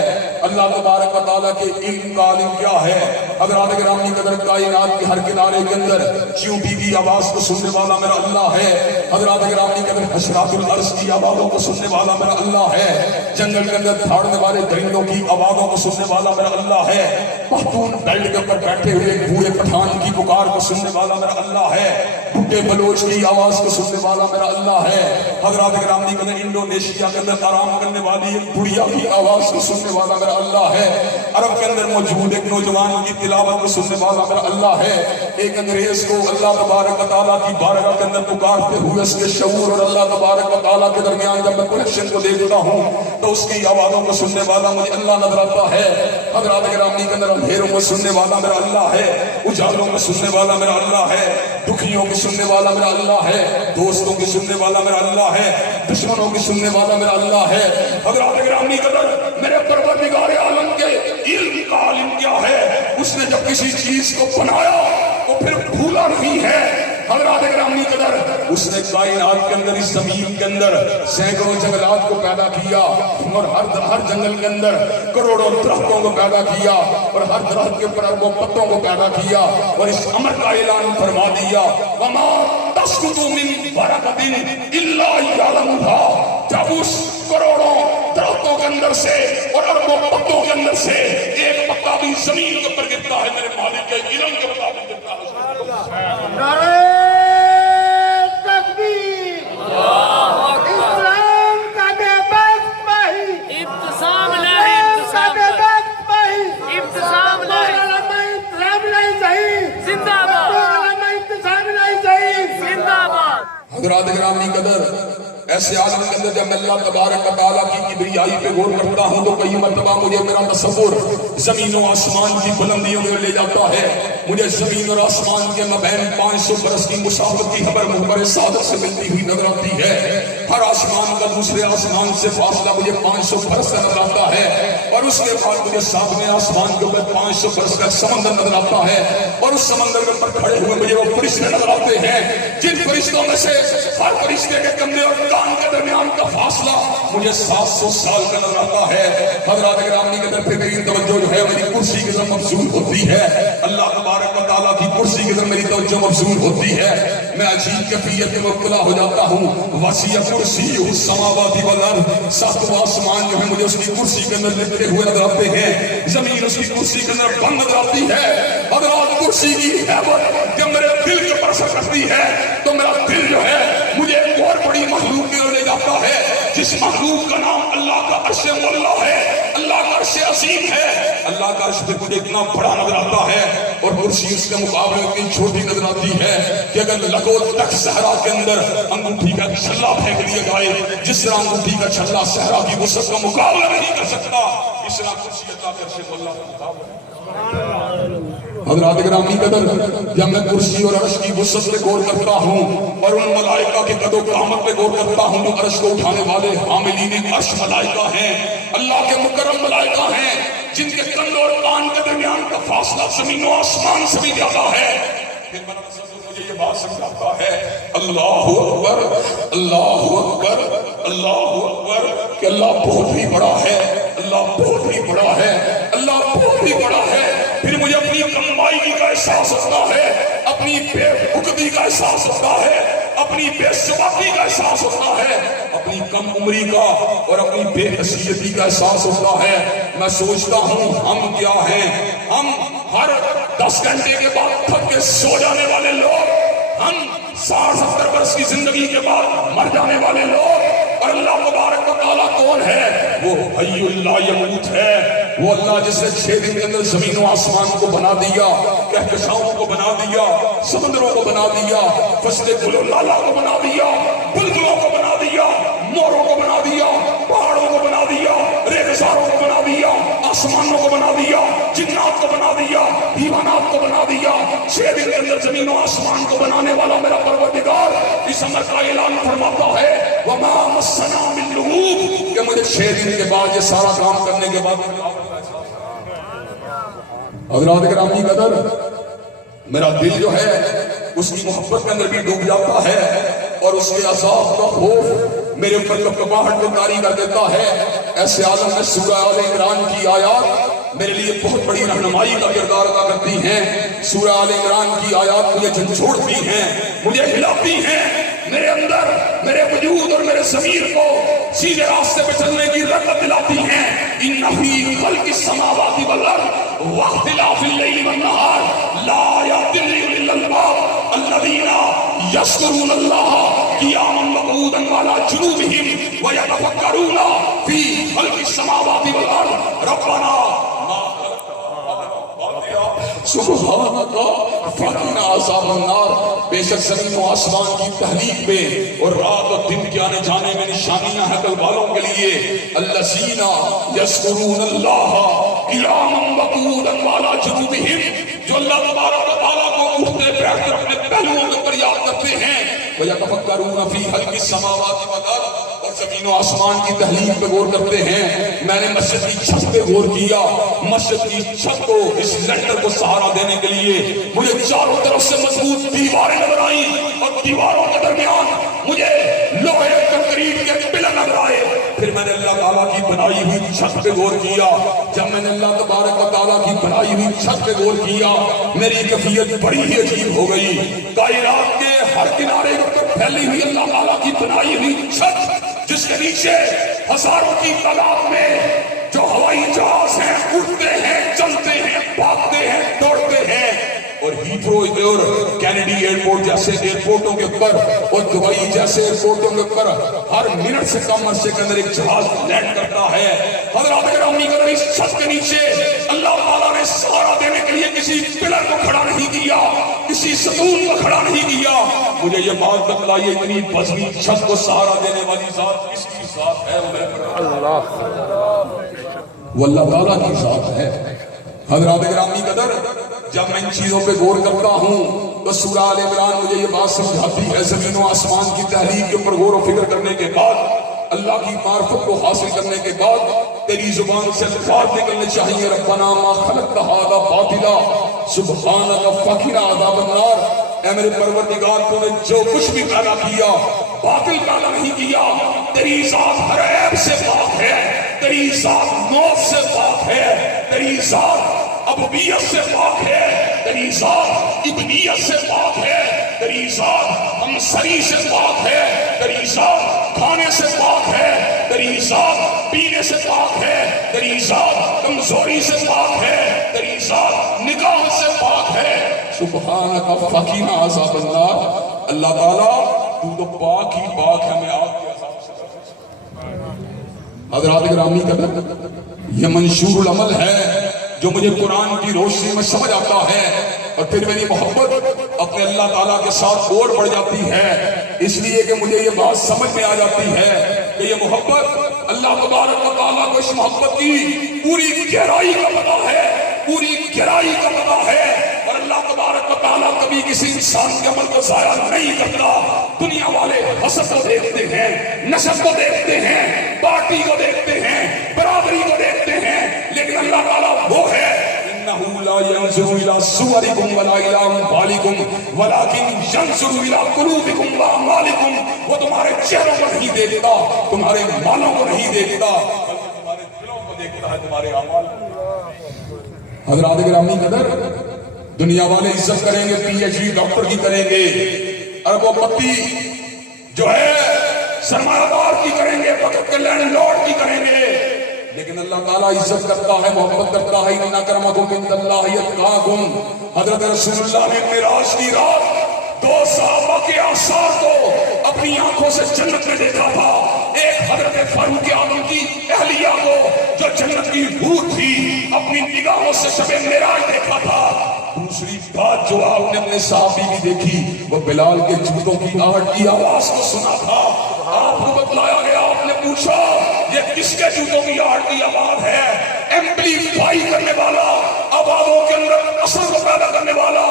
اللہ تبارک و تعالیٰ کے علم کا عالم کیا ہے؟ حضرات گرامی قدر، کائنات کے ہر کنارے کے اندر چیونٹی کی آواز کو سننے والا میرا اللہ ہے۔ حضرات گرامی قدر، حشرات الارض کی آوازوں کو سننے والا میرا اللہ ہے۔ جنگل کے اندر دھاڑنے والے درندوں کی آوازوں کو سننے والا میرا اللہ ہے۔ پختون بیلٹ کے اوپر بیٹھے ہوئے بوڑھے پٹھان کی پکار کو سننے والا میرا اللہ ہے۔ بھٹے بلوچ کی آواز کو سننے والا میرا اللہ ہے۔ حضرات گرامی قدر، انڈونیشیا کے اندر آرام کرنے والی ایک بڑھیا کی آواز کو سننے والا میرا اللہ ہے۔ عرب کے اندر موجود ایک نوجوان کی تلاوت کو سننے والا میرا اللہ ہے۔ ایک انگریز کو اللہ تبارک و تعالیٰ کی بارگاہ کے اندر پکارتے ہوئے اس کے شعور اور اللہ تبارک و تعالیٰ کے درمیان جب میں کنیکشن کو دیکھتا ہوں تو اس کی آوازوں کو سننے والا مجھے اللہ نظر آتا ہے۔ حضرات گرامی کے اندر اندھیروں کو سننے والا میرا اللہ ہے، اجالوں کو سننے والا میرا اللہ ہے، دکھیوں کی سننے والا میرا اللہ ہے، دوستوں کی سننے والا میرا اللہ ہے، دشمنوں کی سننے والا میرا اللہ ہے۔ حضرات گرامی قدر، میرے پروردگار عالم کے علم کا عالم کیا ہے؟ اس نے جب کسی چیز کو بنایا تو پھر بھولا نہیں ہے۔ حضرات گرامی قدر، اس نے کائنات کے اندر، اس زمین کے اندر سینکڑوں جنگلات کو پیدا کیا اور ہر جنگل کے اندر کروڑوں درختوں کو پیدا کیا اور ہر درخت کے اوپر اربوں پتوں کو پیدا کیا اور اس امر کا اعلان فرما دیا، وما تسقط من ورقۃ الا یعلمها۔ جب اس کروڑوں درختوں کے اندر سے اور اربوں پتوں کے اندر سے ایک پتا بھی زمین کے اوپر گرتا ہے، میرے مالک کے علم کے مطابق گرتا ہے۔ نعرہ تکبیر، اسلام کا بے بخت ماہی، ابتسام الہی، ابتسام بے بخت ماہی، ابتسام الہی، علماء انتظام نہیں صحیح، زندہ باد، علماء انتظام نہیں صحیح، زندہ باد۔ حضرات گرامی قدر، ایسے عالم کے اندر جب میں اللہ تبارک و تعالیٰ کی کبریائی پہ غور کرتا ہوں تو کئی مرتبہ مجھے میرا تصور زمین و آسمان کی بلندیوں میں لے جاتا ہے۔ مجھے زمین اور آسمان کے مابین 500 برس کی مسافت کی خبر محبر صادق سے ملتی ہوئی نظر آتی ہے۔ ہر آسمان کا دوسرے آسمان سے فاصلہ مجھے 500 برس کا نظر آتا ہے اور اس کے بعد مجھے سامنے آسمان کے اوپر 500 برس کا سمندر نظر آتا ہے اور اس سمندر کے اوپر کھڑے ہوئے مجھے وہ فرشتے نظر آتے ہیں، جن فرشتوں میں سے ہر فرشتے کے کندھے اور کان کے درمیان کا فاصلہ مجھے 700 سال کا نظر آتا ہے۔ حضرات گرامی کے طرف میری توجہ جو ہے میری کرسی کی طرف مبذول ہوتی ہے، اللہ تبارک و تعالیٰ کی کرسی کی طرف میری توجہ مبذول ہوتی ہے۔ میں عجیب کیفیت میں مبتلا ہو جاتا ہوں۔ وسیع کرسی السماوات والارض، 7 آسمان جو ہے مجھے اس کی کرسی کے اندر لپٹے ہوئے نظر آتے ہیں، زمین اس کی کرسی کے اندر بند نظر آتی ہے۔ حضرات کرسی کی ہیبت جب میرے دل کے اوپر اثر کرتی ہے تو میرا دل جو ہے مجھے ایک اور بڑی مخلوق کی اور لے جاتا جس مخلوق کا نام اللہ کا عرش مولا ہے، اللہ کا عرش عظیم ہے، اللہ کا عرش پھر مجھے اتنا بڑا نظر آتا ہے اور کرسی اس کے مقابلے میں اتنی چھوٹی نظر آتی ہے کہ اگر لکو تک صحرا کے اندر انگوٹھی کا چھلا پھینک دیا جائے، جس طرح انگوٹھی کا چھلا صحرا کی وسعت کا مقابلہ نہیں کر سکتا، اس طرح کرسی اللہ کے عرش مولا کا مقابلہ ہے۔ حضرات گرامی قدر، جب میں کرسی اور عرش کی وسعت پہ غور کرتا ہوں اور ان ملائکہ کے قد و قامت پہ غور کرتا ہوں جو عرش کو اٹھانے والے حاملین عرش ملائکہ ہیں، اللہ کے مکرم ملائکہ ہیں، جن کے کندھوں اور کان کے درمیان کا فاصلہ زمین و آسمان سے بھی زیادہ ہے، پھر مجھے یہ بات سمجھاتا ہے اللہ اکبر اللہ اکبر اللہ اکبر کہ اللہ بہت ہی بڑا ہے، اللہ بہت ہی بڑا ہے، اللہ بہت ہی بڑا ہے۔ پھر مجھے اپنی کمائی کا احساس ہوتا ہے، اپنی بے وقتی کا احساس ہوتا ہے، اپنی بے ثباتی کا احساس ہوتا ہے، اپنی کم عمری کا اور اپنی بے حیثیتی کا احساس ہوتا ہے۔ میں سوچتا ہوں ہم کیا ہیں؟ ہم ہر 10 گھنٹے کے بعد تھک کے سو جانے والے لوگ، ہم 60-70 برس کی زندگی کے بعد مر جانے والے لوگ، اور اللہ تبارک و تعالیٰ کون ہے؟ وہ حی اللہ یموت ہے، وہ اللہ جس نے 6 دن کے اندر زمین و آسمان کو بنا دیا، کہکشاؤں کو بنا دیا، سمندروں کو بنا دیا، فصل گل و لالا کو بنا دیا، بلبلوں کو بنا دیا، موروں کو بنا دیا، پہاڑوں کو بنا دیا، ریگستانوں کو بنا دیا، آسمانوں کو بنا دیا، جنات کو بنا دیا، حیوانات کو بنا دیا۔ 6 دن کے اندر زمین و آسمان کو بنانے والا میرا پروردگار اس امر کا اعلان فرماتا ہے وَمَا مَسَّنَا مِن لُغُوبٍ کہ مجھے 6 دن کے بعد یہ سارا کام کرنے کے بعد حضرات گرامی قدر میرا دل جو ہے اس کی محبت کے اندر بھی ڈوب جاتا ہے اور اس کے عذاب کا خوف میرے اوپر کپکپاہٹ کو طاری کر دیتا ہے۔ ایسے عالم میں سورہ آل عمران کی آیات میرے لیے بہت بڑی رہنمائی کا کردار ادا کرتی ہیں۔ سورہ آل عمران کی آیات مجھے جھنجھوڑتی ہیں، مجھے ہلاتی ہیں، میرے اندر میرے وجود اور میرے ضمیر کو سیدھے راستے پہ چلنے کی رغبت دلاتی ہیں۔ ان فی خلق السماوات والارض واختلاف اللیل والنہار لآیات لأولی الالباب الذین یذکرون اللہ قیاما وقعودا وعلی جنوبہم ویتفکرون فی خلق السماوات والارض ربنا سبحانک فقنا عذاب النار۔ بے شک زمین و آسمان کی تحلیق پہ اور رات اور دن کے آنے جانے میں نشانیاں ہیں کل والوں کے لیے۔ الذین یذکرون اللہ قیاما وقعودا وعلی جنوبہم، جو اللہ تبارک و تعالیٰ کو اٹھتے بیٹھتے اپنے پہلوؤں کے اوپر یاد کرتے ہیں۔ وَيَتَفَكَّرُونَ فِي خَلْقِ السَّمَاوَاتِ وَالْأَرْضِ، اور زمین و آسمان کی تحلیق پہ غور کرتے ہیں۔ میں نے مسجد کی چھت پہ غور کیا، مسجد کی چھت کو اس لینڈر کو سہارا دینے کے لیے مجھے چاروں طرف سے مضبوط دیواریں نظر آئیں اور دیواروں کے درمیان مجھے لوہے کنکریٹ کے پلر نظر آئے۔ پھر میں نے اللہ تعالیٰ کی بنائی ہوئی چھت پہ غور کیا۔ جب میں نے اللہ تبارک و تعالیٰ کی بنائی ہوئی چھت پہ غور کیا میری کیفیت بڑی ہی عجیب ہو گئی۔ کائنات کے ہر کنارے پر پھیلی ہوئی اللہ تعالیٰ کی بنائی ہوئی چھت، جس کے نیچے ہزاروں کی تعداد میں جو ہوائی جہاز ہیں، اڑتے ہیں، چلتے ہیں، بھاگتے ہیں، دوڑتے ہیں، اور ہیتھرو اور کینیڈی ایئرپورٹ جیسے ایئرپورٹوں کے اوپر اور دبئی جیسے ایئرپورٹوں کے اوپر ہر منٹ سے کم عرصے کے اندر ایک جہاز لینڈ کرتا ہے۔ حضرات گرامی قدر اس چھت کے نیچے اللہ تعالیٰ نے سہارا دینے کے لیے کسی پلر کو کھڑا نہیں کیا، کسی ستون کو کھڑا نہیں کیا۔ مجھے یہ بات بتلائیے اتنی بزمی چھت کو سہارا دینے والی ذات کس کی ذات ہے؟ وہ اللہ تعالیٰ کی ذات ہے۔ حضرات گرامی قدر جب میں ان چیزوں پہ غور کرتا ہوں تو سورہ آل عمران مجھے یہ بات سمجھاتی ہے زمین و آسمان کی تحلیق کے اوپر غور و فکر کرنے کے بعد، اللہ کی معرفت کو حاصل کرنے کے بعد تیری زبان سے الفاظ نکلنے چاہیے ربنا ما خلقت ھذا باطلا سبحانک فقنا عذاب النار۔ اے میرے پروردگار تو نے جو کچھ بھی پیدا کیا باطل پیدا نہیں کیا، تیری ذات ہر عیب سے پاک ہے، تیری ذات موت سے پاک ہے، تیری ذات ابویت سے پاک ہے، تیری ذات ابنیت سے پاک ہے، تیری ذات ہمسری سے پاک ہے، تیری ذات کھانے سے پاک ہے، تیری ذات پینے سے پاک ہے، تیری ذات کمزوری سے پاک ہے، تیری ذات نکاح سے پاک ہے۔ سبحانک فقنا عذاب النار۔ اللہ تعالیٰ تو پاک ہی پاک ہے، میں آپ کے عذاب سے حضرات گرامی قدر، یہ منشور العمل ہے جو مجھے قرآن کی روشنی میں سمجھ آتا ہے، اور پھر میری محبت اپنے اللہ تعالیٰ کے ساتھ اور بڑھ جاتی ہے، اس لیے کہ مجھے یہ بات سمجھ میں آ جاتی ہے کہ یہ محبت اللہ تبارک و تعالیٰ کو اس محبت کی پوری گہرائی کا پتہ ہے، پوری گہرائی کا پتہ ہے، اور اللہ تبارک و تعالیٰ کبھی کسی انسان کے عمل کو ضائع نہیں کرتا۔ دنیا والے حسد کو دیکھتے ہیں، نسب کو دیکھتے ہیں، پارٹی کو دیکھتے ہیں، برابری کو دیکھتے ہیں، لیکن اللہ تعالیٰ وہ ہے إِنَّهُ لَا يَنْظُرُ إِلَىٰ صُوَرِكُمْ وَلَا إِلَىٰ أَمْوَالِكُمْ وَلَٰكِنْ يَنْظُرُ إِلَىٰ قُلُوبِكُمْ وَأَعْمَالِكُمْ۔ وہ تمہارے چہروں کو نہیں دیکھتا، تمہارے مالوں کو نہیں دیکھتا، بلکہ تمہارے دلوں کو دیکھتا ہے، تمہارے اعمال کو۔ حضرات گرامی قدر، دنیا والے عزت کریں گے، پی ایچ ڈی ڈاکٹر کی کریں گے، اربوں پتی جو ہے سرمایہ دار کی کریں گے، وقت کے لینڈ لارڈ کی کریں گے، لیکن اللہ تعالیٰ عزت کرتا ہے، محبت کرتا ہے۔ اِنَّ أَكْرَمَكُمْ عِندَ اللَّهِ أَتْقَاكُمْ۔ حضرت رسول اللہ نے معراج کی رات دو صحابہ کے آثار کو اپنی آنکھوں سے جنت میں دیکھا تھا، ایک حضرت فاروق اعظم کی اہلیہ کو جو جنت کی حور تھی، اپنی نگاہوں سے شب معراج دیکھا تھا۔ دوسری بات جو آپ نے اپنے صحابی کی دیکھی، وہ بلال کے جوتوں کی آہٹ کی آواز کو سنا تھا۔ آپ کو بتلایا گیا، آپ نے پوچھا یہ کس کے جوتوں کی آہٹ کی آواز ہے؟ ایمپلیفائی کرنے والا، آوازوں کے اندر اثر کو پیدا کرنے والا،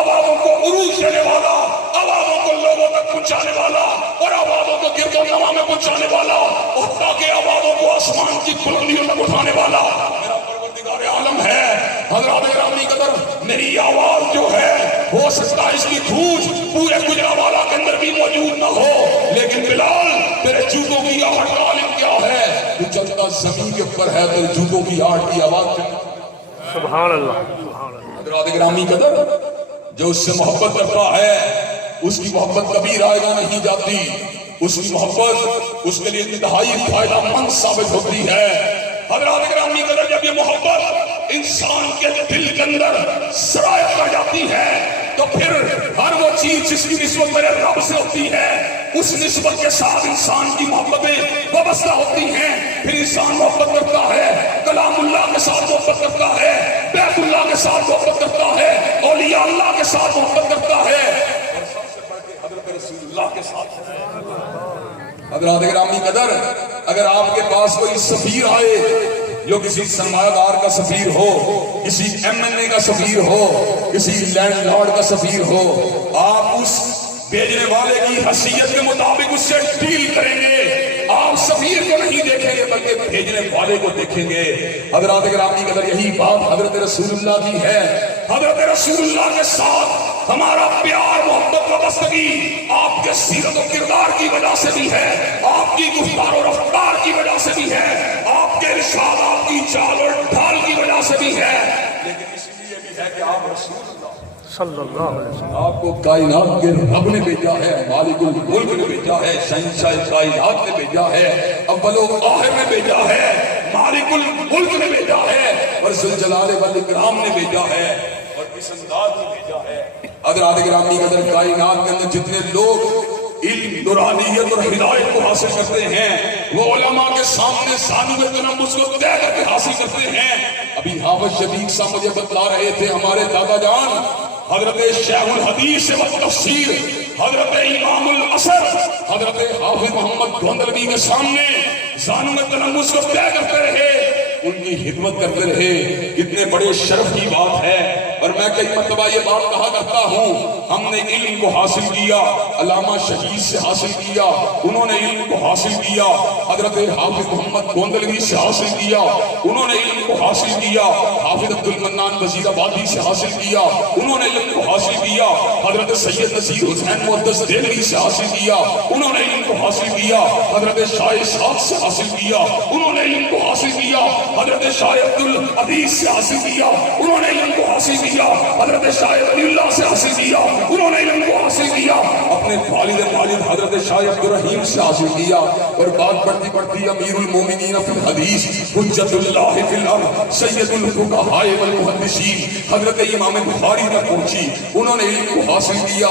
آوازوں کو عروج دینے والا، آوازوں کو لوگوں تک پہنچانے والا، اور آوازوں کو گرد و نواح میں پہنچانے والا، اور تاکہ آوازوں کو آسمان کی بلندیوں تک اٹھانے والا میرا پروردگار عالم ہے۔ حضرات گرامی قدر، میری آواز جو ہے ہو سکتا ہے اس کی گونج پورے گجرانوالہ کے اندر بھی موجود نہ ہو، لیکن بلال تیرے جوتوں کی آہٹ کا عالم کیا ہے؟ تو چلتا زمین کے اوپر ہے، تیرے جوتوں کی آہٹ کی آواز سبحان اللہ، سبحان اللہ۔ حضرات گرامی قدر، جو اس سے محبت کرتا ہے اس کی محبت کبھی رائے گاہ نہیں جاتی، اس کی محبت اس کے لیے انتہائی فائدہ مند ثابت ہوتی ہے۔ حضرات گرامی قدر، جب یہ محبت انسان کے دل کے اندر سرایت کر جاتی ہے تو پھر ہر وہ چیز جس کی نسبت میرے رب سے ہوتی ہے، اس نسبت کے ساتھ انسان کی محبتیں وابستہ ہوتی ہیں۔ پھر انسان محبت کرتا ہے، کلام اللہ کے ساتھ محبت کرتا ہے، بیت اللہ کے ساتھ محبت کرتا ہے، اولیاء اللہ کے ساتھ محبت کرتا ہے، اور سب سے بڑھ کے حضرت رسول اللہ کے ساتھ۔ حضرات گرامی قدر، اگر آپ کے پاس کوئی سفیر آئے جو کسی سرمایہ دار کا سفیر ہو، کسی ایم این اے کا سفیر ہو، کسی لینڈ لارڈ کا سفیر ہو، آپ اس بھیجنے والے کی حیثیت کے مطابق اس سے ڈیل کریں گے۔ آپ سفیر کو نہیں دیکھیں گے بلکہ بھیجنے والے کو دیکھیں گے۔ حضرات گرامی قدر، یہی بات حضرت رسول اللہ کی ہے۔ حضرت رسول اللہ کے ساتھ ہمارا پیار، محبت، وابستگی آپ کے سیرت و کردار کی وجہ سے بھی ہے، آپ کی گفتار و رفتار کی وجہ سے بھی ہے، آپ کے ارشاد، آپ کی چال اور ڈھال کی وجہ سے بھی ہے، لیکن اس لیے بھی ہے کہ آپ رسول اللہ صلی اللہ علیہ وسلم آپ کو کائنات کے رب نے بھیجا ہے، مالک الملک نے بھیجا ہے، شہنشاہ کائنات نے بھیجا ہے، اول و آخر نے بھیجا ہے، مالک الملک نے بھیجا ہے، اور ذوالجلال والاکرام نے بھیجا ہے، اور کس انداز میں بھیجا ہے۔ حضرات گرامی قدر، کائنات کے اندر جتنے لوگ علم، نورانیت اور ہدایت کو حاصل کرتے ہیں، وہ علماء کے سامنے ثانوی تنمس کو طے کر کے حاصل کرتے ہیں۔ ابھی حافظ شفیق صاحب مجھے بتلا رہے تھے، ہمارے دادا جان حضرت شیخ الحدیث والتفسیر حضرت امام الاثر حضرت حافظ محمد گوندلوی کے سامنے ثانوی تنمس کو طے کرتے رہے، ان کی خدمت کرتے رہے۔ کتنے بڑے شرف کی بات ہے، اور میں کئی مرتبہ یہ بات کہا کرتا ہوں، ہم نے علم کو حاصل کیا، علامہ شہید سے حاصل کیا، انہوں نے علم کو حاصل کیا، حضرت حافظ محمد گوندلوی سے حاصل کیا، انہوں نے علم کو حاصل کیا، حافظ عبد المنان وزیر آبادی سے حاصل کیا، انہوں نے علم کو حاصل کیا، حضرت سید نصیر حسین محدث دہلوی سے حاصل کیا، انہوں نے علم کو حاصل کیا، حضرت شاہ اسحاق سے حاصل کیا، انہوں نے علم کو حاصل کیا، حضرت شاہ عبد العزیز سے حاصل کیا، انہوں نے علم کو حاصل کیا، حضرت شاہ ولی اللہ سے حاصل کیا، انہوں نے علم کو حاصل کیا۔ اپنے والد ماجد حضرت شاہ عبدالرحیم سے حاصل کیا، اور بات بڑھتی بڑھتی امیر المومنین فی الحدیث حجت اللہ فی الارض سید الفقہاء والمحدثین حضرت امام بخاری تک پہنچی، انہوں نے علم کو حاصل کیا۔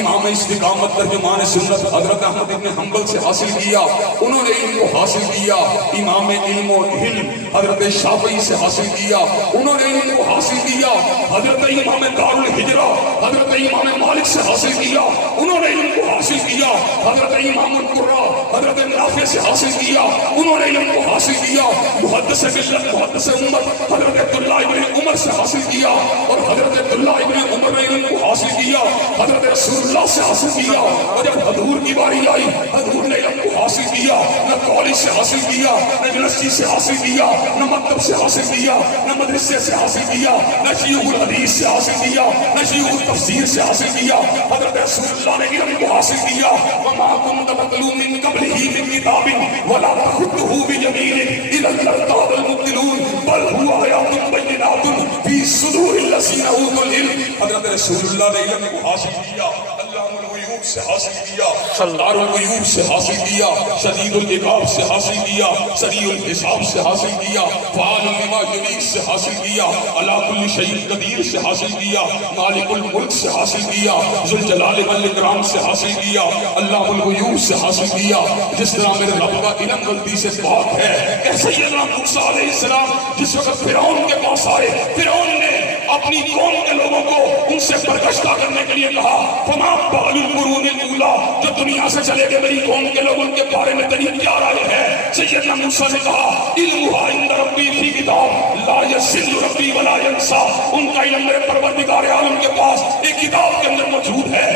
امام استقامت ترجمان سنت حضرت احمد بن حنبل سے حاصل کیا، انہوں نے علم کو حاصل کیا۔ امام علم و علم حضرت شافعی سے حاصل کیا، انہوں نے علم کو حاصل کیا۔ حضرت امام دار الہجرہ حضرت امام مالک سے حاصل کیا، انہوں نے علم کو حاصل کیا۔ حضرت امام القرہ حضرت نافع سے حاصل کیا، انہوں نے علم کو حاصل کیا۔ محدث ملت محدث امت حضرت عبداللہ ابن عمر سے حاصل کیا، اور حضرت عبداللہ ابن عمر نے علم کو حاصل کیا، حضرت رسول اللہ سے حاصل کیا۔ اور جب حضور کی باری آئی، حضور نے علم کو حاصل کیا، نہ کالج سے حاصل کیا، نہ یونیورسٹی سے حاصل کیا، نہ مکتب سے حاصل کیا، نہ مدرسے سے حاصل کیا، نہ شیوخ الحدیث سے حاصل کیا، نہ شیوخ التفسیر سے حاصل کیا۔ حضرت رسول اللہ نے علم کو حاصل کیا۔ وَمَا كُنْتَ تَتْلُو مِن قَبْلِهِ مِن كِتَابٍ وَلَا تَخُطُّهُ بِيَمِينِكَ إِذًا لَّارْتَابَ الْمُبْطِلُونَ بَلْ هُوَ آيَاتٌ بَيِّنَاتٌ فِي صُدُورِ الَّذِينَ أُوتُوا الْعِلْمَ۔ حضرت رسول اللہ نے علم کو حاصل کیا، علام الغیوب سے حاصل کیا، سردار الغیوب سے حاصل کیا، شدید العقاب سے حاصل کیا، سریع الحساب سے حاصل کیا، فعال لما یرید سے حاصل کیا، علی کل شیء قدیر سے حاصل کیا، مالک الملک سے حاصل کیا، ذوالجلال والاکرام سے حاصل کیا، علام الغیوب سے حاصل کیا۔ جس طرح میرے رب کا علم غلطی سے پاک ہے، ایسے ہی اللہ موسیٰ علیہ السلام جس وقت فرعون کے پاس آئے، فرعون نے اپنی قوم کے لوگوں کو ان سے برگشتہ کرنے کے لیے کہا، فما بال القرون الاولی، جو دنیا سے چلے گئے میری قوم کے لوگ ان کے بارے میں تیری کیا رائے ہے؟ سیدنا موسیٰ نے کہا، علمھا عند ربی فی کتاب لا یضل ربی ولا ینسیٰ، ان کا علم میرے پروردگار عالم کے پاس ایک کتاب کے اندر موجود ہے،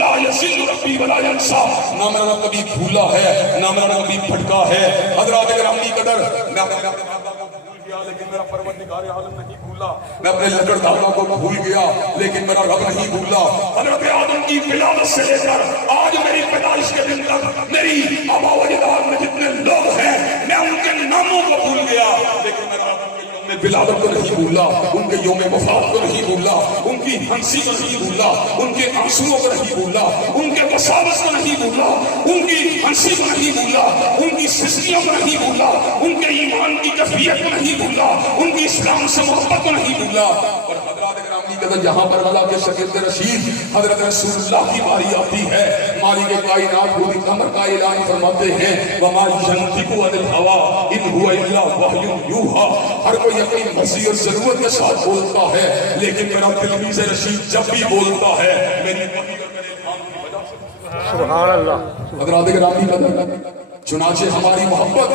لا یضل ربی ولا ینسیٰ، نہ میرا رب کبھی بھولا ہے نہ میرا رب کبھی بھٹکا ہے۔ حضرات گرامی قدر، لیکن میرا پروردگار عالم نہیں بھولا، میں اپنے لکڑ دادا کو بھول گیا لیکن میرا رب نہیں بھولا۔ حضرت آدم کی ولادت سے لے کر آج میری پیدائش کے دن تک میری آبا و اجداد میں جتنے لوگ ہیں میں ان کے ناموں کو بھول گیا، لیکن میرا رب ان کے ولادت کو نہیں بھولا، ان کے یوم وفات کو نہیں بھولا، ان کی ہنسی کو نہیں بھولا، ان کے آنسوؤں کو نہیں بھولا، ان کے بساوس کو نہیں بھولا، ان کی ہنسی کو نہیں بھولا، ان کی سستیوں کو نہیں بھولا، ان کے ایمان کی کیفیت کو نہیں بھولا، ان کی اسلام سے محبت کو نہیں بھولا۔ اور حضرات گرامی قدر، یہاں پر اللہ کے شاگرد رشید حضرت رسول اللہ کی باری آتی ہے، مالک کائنات خود قمر کا اعلان فرماتے ہیں، وما ينطق عن الهوى ان هو الا وحی یوحی، ہر کوئی اپنی مرضی اور ضرورت کے ساتھ بولتا ہے، لیکن میرا تلمیذ رشید جب بھی بولتا ہے میری وحی اور میرے الہام کی وجہ سے۔ سبحان اللہ۔ حضرات گرامی قدر، چنانچہ ہماری محبت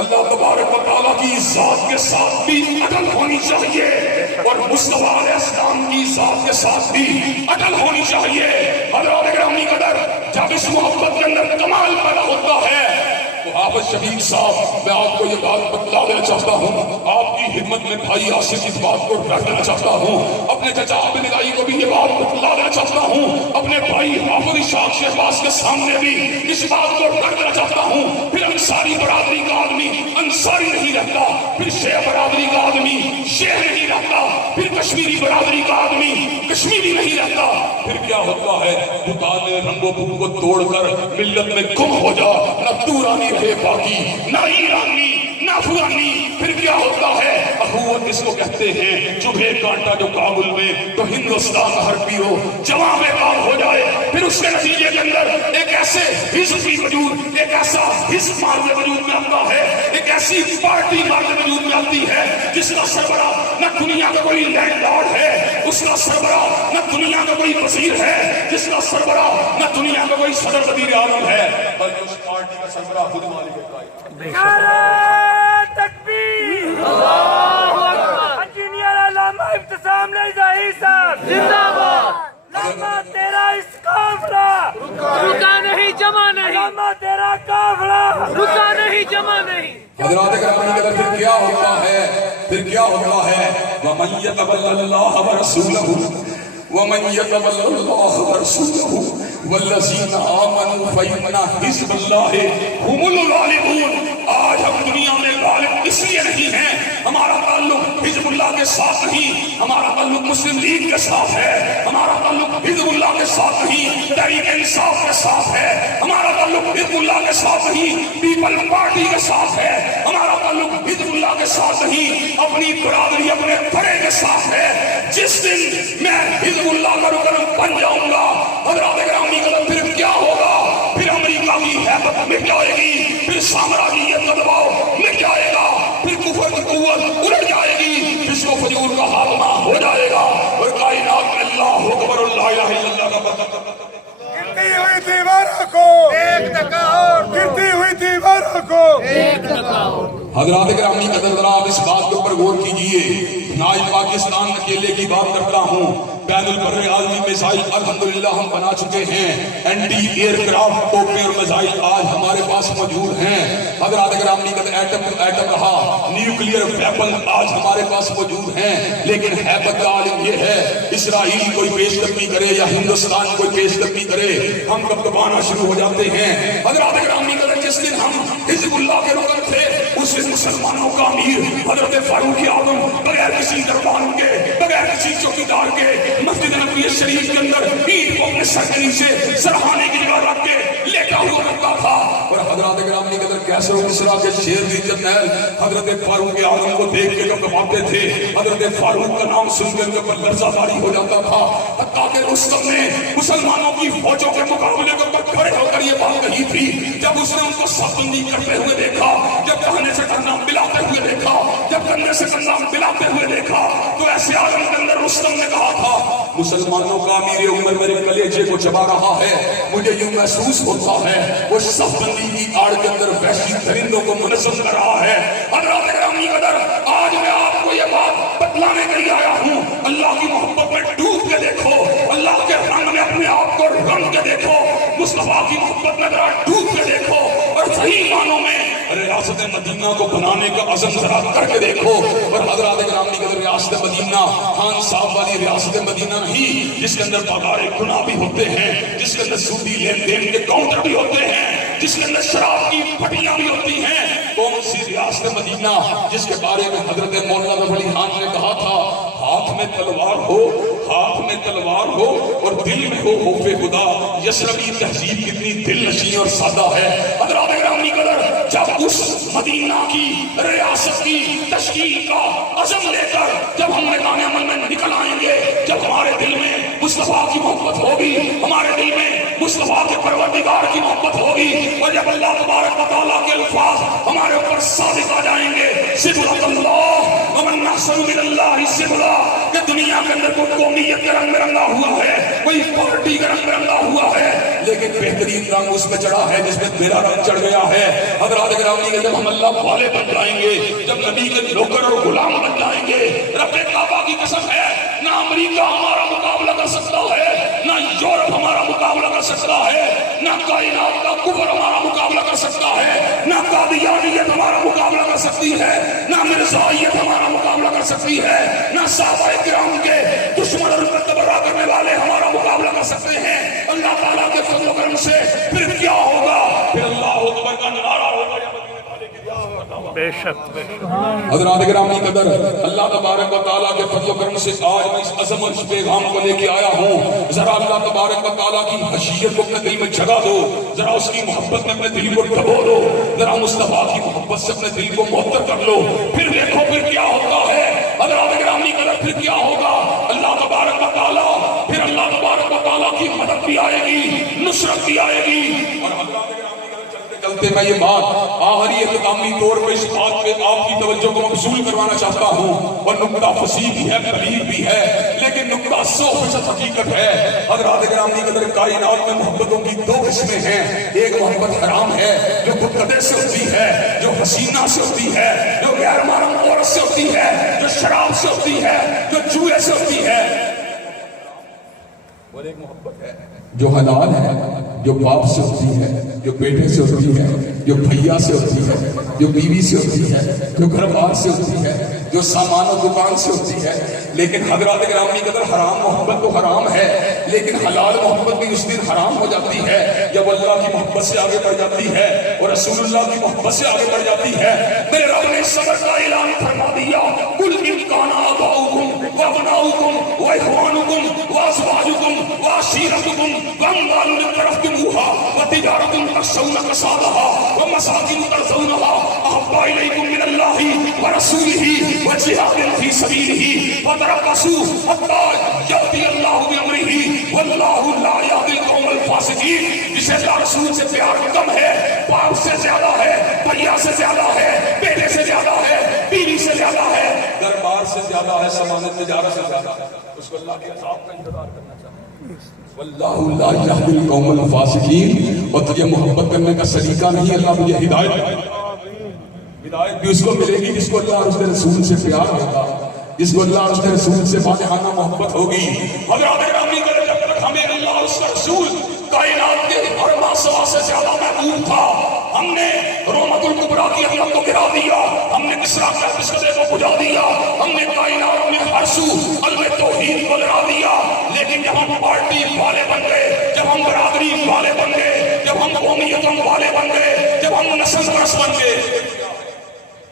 اللہ تبارک و تعالیٰ کی ذات کے ساتھ بھی اٹل ہونی چاہیے، اور مصطفیٰ علیہ السلام کی ذات کے ساتھ بھی اٹل ہونی چاہیے۔ حضرات گرامی قدر، جب اس محبت کے اندر کمال پیدا ہوتا ہے تو حافظ شفیق صاحب، میں آپ کو یہ بات بتلا دینا چاہتا ہوں، آپ کی خدمت میں بھائی آصف اس بات کو رکھ دینا چاہتا ہوں، اپنے چچا عبد الہی کو بھی یہ بات بتلا دینا چاہتا ہوں، اپنے بھائی حافظ اشاق شہباز کے سامنے بھی اس بات کو رکھ دینا چاہتا ہوں۔ پھر انصاری برادری کا آدمی انصاری نہیں رہتا، پھر شیعہ برادری کا آدمی شیعہ نہیں رہتا، پھر کشمیری برادری کا آدمی کشمیری نہیں رہتا، پھر کیا ہوتا ہے؟ بتانے رنگ و بو کو توڑ کر ملت میں گم ہو جا، نہ دورانی رہے باقی، نہ ایرانی نہ فلانی، پھر کیا ہوتا ہے؟ اخوت اس کو کہتے ہیں، چبھے کانٹا جو کابل میں تو ہندوستان ہر پیرو جوان میں کام ہو جائے۔ پھر اس کے نتیجے کے اندر ایک ایسے حزب کی وجود، ایک ایسا حزب مارد وجود میں آتا ہے، ایک ایسی پارٹی مارد وجود میں آتی ہے جس کا سربراہ نہ دنیا کا کوئی لینڈ لارڈ ہے، اس کا سربراہ نہ دنیا کا کوئی وزیر ہے، جس کا سربراہ نہ دنیا کا کوئی صدر وزیر اعظم ہے، بلکہ اس پارٹی کا سربراہ خود مالک ہے۔ تکبیر، اللہ اکبر۔ انجینئر علامہ ابتسام نیزائی صاحب زندہ باد۔ علامہ تیرا اس قافلہ رکا نہیں جمع نہیں، علامہ تیرا قافلہ رکا نہیں جمع نہیں۔ حضرات گرامی قدر، پھر کیا ہوتا ہے؟ پھر کیا ہوتا ہے؟ وَمَن يَتَوَلَّ اللَّهَ وَرَسُولَهُ وَمَن يَتَوَلَّ اللَّهَ وَرَسُولَهُ وَالَّذِينَ آمَنُوا فَإِنَّ حِزْبَ اللَّهِ هُمُ الْغَالِبُونَ۔ آج ہم دنیا میں غالب اس لیے نہیں ہیں، ہمارا تعلق حزب اللہ کے ساتھ نہیں، ہمارا تعلق مسلم لیگ کے ساتھ ہے، ہمارا تعلق حزب اللہ کے ساتھ نہیں، تحریک انصاف کے ساتھ ہے، ہمارا تعلق حزب اللہ کے ساتھ نہیں، پیپل پارٹی کے ساتھ ہے، ہمارا تعلق حزب اللہ کے ساتھ نہیں، اپنی برادری اپنے بڑے کے ساتھ ہے۔ جس دن میں حزب اللہ کا رکن بن جاؤں گا، حضرات گرامی قدر، پھر کیا ہوگا؟ پھر امریکہ کی حیبت مٹ جائے گی، پھر سامراجیت کا دباؤ مٹ جائے گا، پھر کفر کی قوت الٹ جائے گی، فسق و فجور کا خاتمہ ہو جائے گا، اور کائنات میں اللہ اکبر اور لا الہ الا اللہ کا پتہ۔ گرتی ہوئی دیواروں کو ایک ٹکا اور، گرتی ہوئی دیواروں کو ایک ٹکا اور۔ حضرات گرامی قدر، ذرا آپ اس بات کے اوپر غور کیجئے۔ آج پاکستان اکیلے کی بات کرتا ہوں، بین البر عالمی میزائل الحمدللہ ہم بنا چکے ہیں، اینٹی ایئر کرافٹ توپیں اور میزائل آج ہمارے پاس موجود ہیں۔ حضرات گرامی قدر، ایٹم رہا، نیوکلیئر ویپن آج ہمارے پاس موجود ہیں، لیکن حیبت کا عالم یہ ہے، اسرائیل کوئی پیش قدمی کرے یا ہندوستان کوئی پیش قدمی کرے، ہم کب دبانا شروع ہو جاتے ہیں۔ حضرات گرامی قدر، جس دن ہم حزب اللہ کے رکن تھے، اس دن مسلمانوں کا امیر حضرت فاروق اعظم بغیر کسی دربان کے، بغیر کسی چوکیدار کے، مسجد نبوی شریف کے اندر اینٹ کو اپنے سر کے نیچے سرہانے کی جگہ رکھ کے لیٹا ہوا رکھتا تھا۔ اور حضرات گرامی قدر، کیسر و کسریٰ کے شیر دی جرنیل حضرت فاروق اعظم کو دیکھ کے جب کماتے تھے، حضرت فاروق کا نام سن کے ان کے پر لرزہ طاری ہو جاتا تھا، حتیٰ کہ رستم نے مسلمانوں کی فوجوں کے مقابلے کے اوپر کھڑے ہو کر یہ بات کہی تھی، جب اس نے ان کو صف بندی کرتے ہوئے دیکھا، جب کہنے سے کندھا ملاتے ہوئے دیکھا، جب کندھے سے کندھا ملاتے ہوئے دیکھا، تو ایسے عالم کے اندر رستم نے کہا تھا، مسلمانوں کا امیر عمر میرے کلیجے کو چبا رہا ہے، مجھے یوں محسوس ہوتا ہے وہ صف بندی کی آڑ کے اندر وحشی درندوں کو منظم کر رہا ہے۔ حضرات گرامی قدر، آج میں آپ کو یہ بات بتلانے کے لیے آیا ہوں، اللہ کی محبت میں ڈوب کے دیکھو، اللہ کے رنگ میں اپنے آپ کو رنگ کے دیکھو، مصطفیٰ کی محبت میں ذرا ڈوب کے دیکھو، اور صحیح معنوں میں ریاست مدینہ کو بنانے کا عزم ذرا کر کے دیکھو۔ اور حضرات گرامی قدر، ریاست مدینہ خان صاحب والی ریاست مدینہ نہیں، جس کے اندر بازار گناہ بھی ہوتے ہیں، جس کے اندر سودی لین دین کے کاؤنٹر بھی ہوتے ہیں، جس کے اندر شراب کی پھٹیاں بھی ہوتی ہیں۔ کون سی ریاست مدینہ جس کے بارے میں حضرت مولانا ظفر علی خان نے کہا تھا، ہاتھ میں تلوار ہو، ہاتھ میں تلوار ہو اور دل میں ہو خوف خدا، یسربی تہذیب کتنی دل نشین اور سادہ ہے۔ حضرات گرامی قدر، جب اس مدینہ کی ریاست کی تشکیل کا عزم لے کر جب ہم میدان عمل میں نکل آئیں گے، جب ہمارے دل میں مصطفیٰ کی محبت ہوگی، ہمارے دل میں مصطفیٰ کے پروردگار کی محبت ہوگی، اور جب اللہ تبارک و تعالیٰ کے الفاظ ہمارے اوپر صادق آ جائیں گے، صبغۃ اللہ ومن احسن من اللہ صبغۃ، کہ دنیا کے اندر کوئی قومیت کے رنگ میں رنگا ہوا ہے، کوئی پارٹی کے رنگ میں رنگا ہوا ہے، لیکن بہترین رنگ اس میں چڑھا ہے جس میں میرا رنگ چڑھ گیا ہے۔ حضرات گرامی کے جب ہم اللہ والے بن جائیں گے، جب نبی کے نوکر اور غلام بن جائیں گے، رب کعبہ کی قسم ہے، نہ امریکہ ہمارا مقابلہ کر سکتا ہے، نہ یورپ ہمارا مقابلہ کر سکتا ہے، نہ کائنات کا کفر ہمارا مقابلہ کر سکتا ہے، نہ قادیانیت ہمارا مقابلہ کر سکتی ہے، نہ مرزائیت ہمارا مقابلہ کر سکتی ہے، نہ صحابہ کرام کے دشمن اور تبرہ کرنے والے ہمارا مقابلہ کر سکتے ہیں۔ اللہ تعالیٰ کے فضل و کرم سے پھر کیا ہوگا؟ پھر اللہ اکبر کا نعرہ ہوگا۔ بے شک بے شک۔ حضرات گرامی قدر، اللہ تبارک و تعالیٰ کے فضل و کرم سے آج میں اس عظم اور اس پیغام کو لے کے آیا ہوں۔ ذرا اللہ تبارک و تعالیٰ کی خشیت کو اپنے دل میں جگہ دو، ذرا اس کی محبت میں اپنے دل کو ڈبو دو، ذرا مصطفیٰ کی محبت سے اپنے دل کو معطر کر لو، پھر دیکھو پھر کیا ہوتا ہے۔ حضرات گرامی قدر، پھر کیا ہوگا؟ اللہ تبارک و تعالیٰ، پھر اللہ تبارک و تعالیٰ کی مدد بھی آئے گی، نصرت بھی آئے گی۔ اور حضرات چلتے میں یہ بات آخری اختتامی طور پر اس بات پہ آپ کی توجہ کو مبذول کروانا چاہتا ہوں، اور نکتہ فصیح بھی ہے، بلیغ بھی ہے، لیکن نکتہ 100% حقیقت ہے۔ حضرات گرامی قدر، کائنات میں محبتوں کی دو قسمیں ہیں، ایک محبت حرام ہے جو خودکدے سے ہوتی ہے، جو حسینہ سے ہوتی ہے، جو غیر محرم عورت سے ہوتی ہے، جو شراب سے ہوتی ہے، جو جوئے سے ہوتی ہے، اور ایک محبت ہے جو حلال ہے، جو باپ سے ہوتی ہے، جو بیٹے سے ہوتی ہے، جو بھیا سے ہوتی ہے، جو بیوی سے ہوتی ہے، جو گھر بار سے ہوتی ہے، جو سامان و دکان سے ہوتی ہے. لیکن حضرات گرامی قدر حرام محبت تو حرام ہے، لیکن حلال محبت بھی اس دن حرام ہو جاتی ہے جب اللہ کی محبت سے آگے بڑھ جاتی ہے اور رسول اللہ کی محبت سے آگے بڑھ جاتی ہے. میرے رب نے صبر کا اعلان فرما دیا، قل ان کان آباؤکم وابناؤکم واخوانکم وازواجکم وعشیرتکم واموال اقترفتموها وتجارۃ تخشون کسادها ومساکن ترضونها احب الیکم من اللہ ورسولہ وجہاد فی سبیلہ فتربصوا حتی یأتی اللہ بامرہ واللہ لا یہدی القوم الفاسقین. جسے اللہ رسول سے پیار کم ہے، باپ سے زیادہ ہے، بھیا سے زیادہ ہے، بیٹے سے زیادہ ہے، بیوی سے زیادہ ہے، دربار سے زیادہ ہے، سامان تجارت سے زیادہ ہے، اس کو اللہ کے عذاب کا انتظار کرنا چاہیے. واللہ لا یہدی القوم الفاسقین. اور تجھے محبت کرنے کا سلیقہ نہیں، اللہ مجھے ہدایت بھی اس کو ملے گی جس کو اللہ اور اس کے رسول سے پیار ہوگا، جس کو اللہ اور اس کے رسول سے فاتحانہ محبت ہوگی. حضرات گرامی قدر جب تک ہمیں اللہ اور اس کا رسول کائنات کے ہر ماسوا سے زیادہ محبوب تھا، ہم نے رومت الکبریٰ کی عظمت کو گرا دیا، ہم نے کسریٰ کا قصے کو بجھا دیا، ہم نے کائنات میں ہر سو علم توحید کو لڑا دیا. لیکن جب ہم پارٹی والے بن گئے، جب ہم برادری والے بن گئے، جب ہم قومیتوں والے بن گئے، جب ہم نسل پرست بن گئے،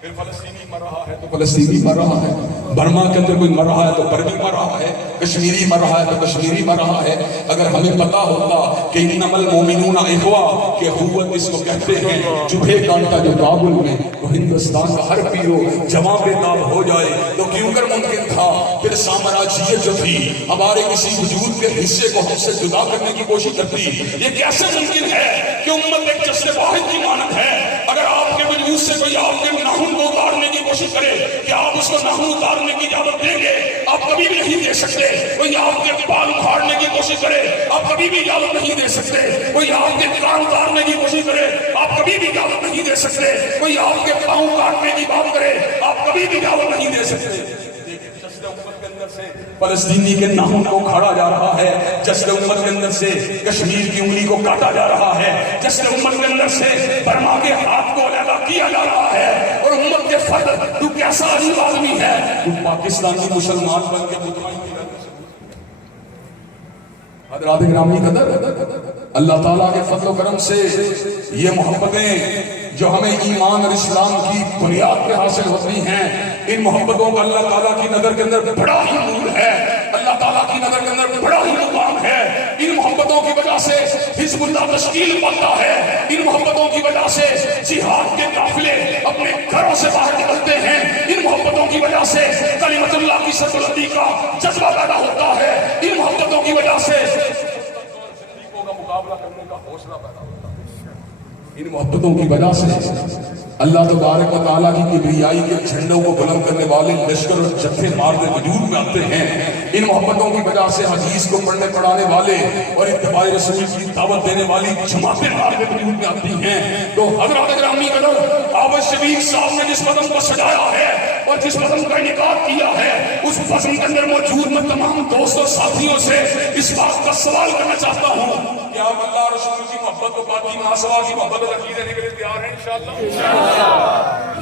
پھر فلسطینی مر رہا ہے تو فلسطینی مر رہا ہے، برما کے اندر کوئی مر رہا ہے تو برمی مر رہا ہے، کشمیری مر رہا ہے تو کشمیری مر رہا ہے. اگر ہمیں پتا ہوتا کہ انما المؤمنون اخوہ کہ اخوت اس کو کہتے ہیں، چوہے کانٹا جو کابل میں تو ہندوستان کا ہر پیرو جمع بے تاب ہو جائے تو کیوں کر ممکن تھا. پھر سامراجیت جو تھی ہمارے کسی وجود کے حصے کو ہم سے جدا کرنے کی کوشش کرتی. یہ کیسے ممکن ہے کہ امت ایک جسد واحد کی مانند ہے؟ اگر آپ کے وجود سے کوئی آپ کے ناخن کو اتارنے کی کوشش کرے کہ آپ اس کو ناخن اتارنے کی اجازت دیں گے؟ آپ کبھی بھی نہیں دے سکتے. کوئی آپ کے بال اکھاڑنے کی کوشش کرے آپ کبھی بھی اجازت نہیں دے سکتے. کوئی آپ کے کان اتارنے کی کوشش کرے آپ کبھی بھی اجازت نہیں دے سکتے. کوئی آپ کے پاؤں کاٹنے کی بات کرے آپ کبھی بھی اجازت نہیں دے سکتے. فلسطینی کے ناخن کو کھاڑا جا رہا ہے، جسد امت کے اندر سے کشمیر کی انگلی کو کاٹا جا رہا ہے، جسد امت کے اندر سے برما کے ہاتھ کو علیحدہ کیا جا رہا ہے. اور امت کے فرد تو کیسا عجیب آدمی ہے، تو پاکستانی مسلمان بن کے مطمئن نہیں رہ سکتے. حضرات گرامی قدر اللہ تعالیٰ کے فضل و کرم سے یہ محبتیں جو ہمیں ایمان اور اسلام کی بنیاد پہ حاصل ہوتی ہیں، ان محبتوں کا اللہ تعالیٰ کی نظر کے اندر بڑا ہی نور ہے، اللہ تعالیٰ کی نظر کے اندر بڑا ہی مقام ہے. ان محبتوں کی وجہ سے حزب اللہ تشکیل پاتا ہے، ان محبتوں کی وجہ سے جہاد کے قافلے اپنے گھروں سے باہر نکلتے ہیں، ان محبتوں کی وجہ سے کلمت اللہ کی سربلندی کا جذبہ پیدا ہوتا ہے، ان محبتوں کی وجہ سے مقابلہ کرنے کا حوصلہ پیدا ہوتا ہے. ان محبتوں کی وجہ سے اللہ تبارک و تعالیٰ کی کبریائی کے جھنڈوں کو بلند کرنے والے لشکر اور جتھے مارنے وجود میں آتے ہیں. ان محبتوں کی وجہ سے حدیث کو پڑھنے پڑھانے والے اور اتباع رسول کی دعوت دینے والی جماعتیں مارنے وجود میں آتی ہیں. تو حضرات گرامی قدر آبد شفیق صاحب نے جس قدم کو سجایا ہے اور جس قدم کا انعقاد کیا ہے، اس قدم کے اندر موجود میں تمام دوستوں ساتھیوں سے اس بات کا سوال کرنا چاہتا ہوں کہ آپ اللہ رسول کی محبت کو باقی ماسوا کی محبت کو ترجیح دینے کے لیے تیار ہیں انشاءاللہ؟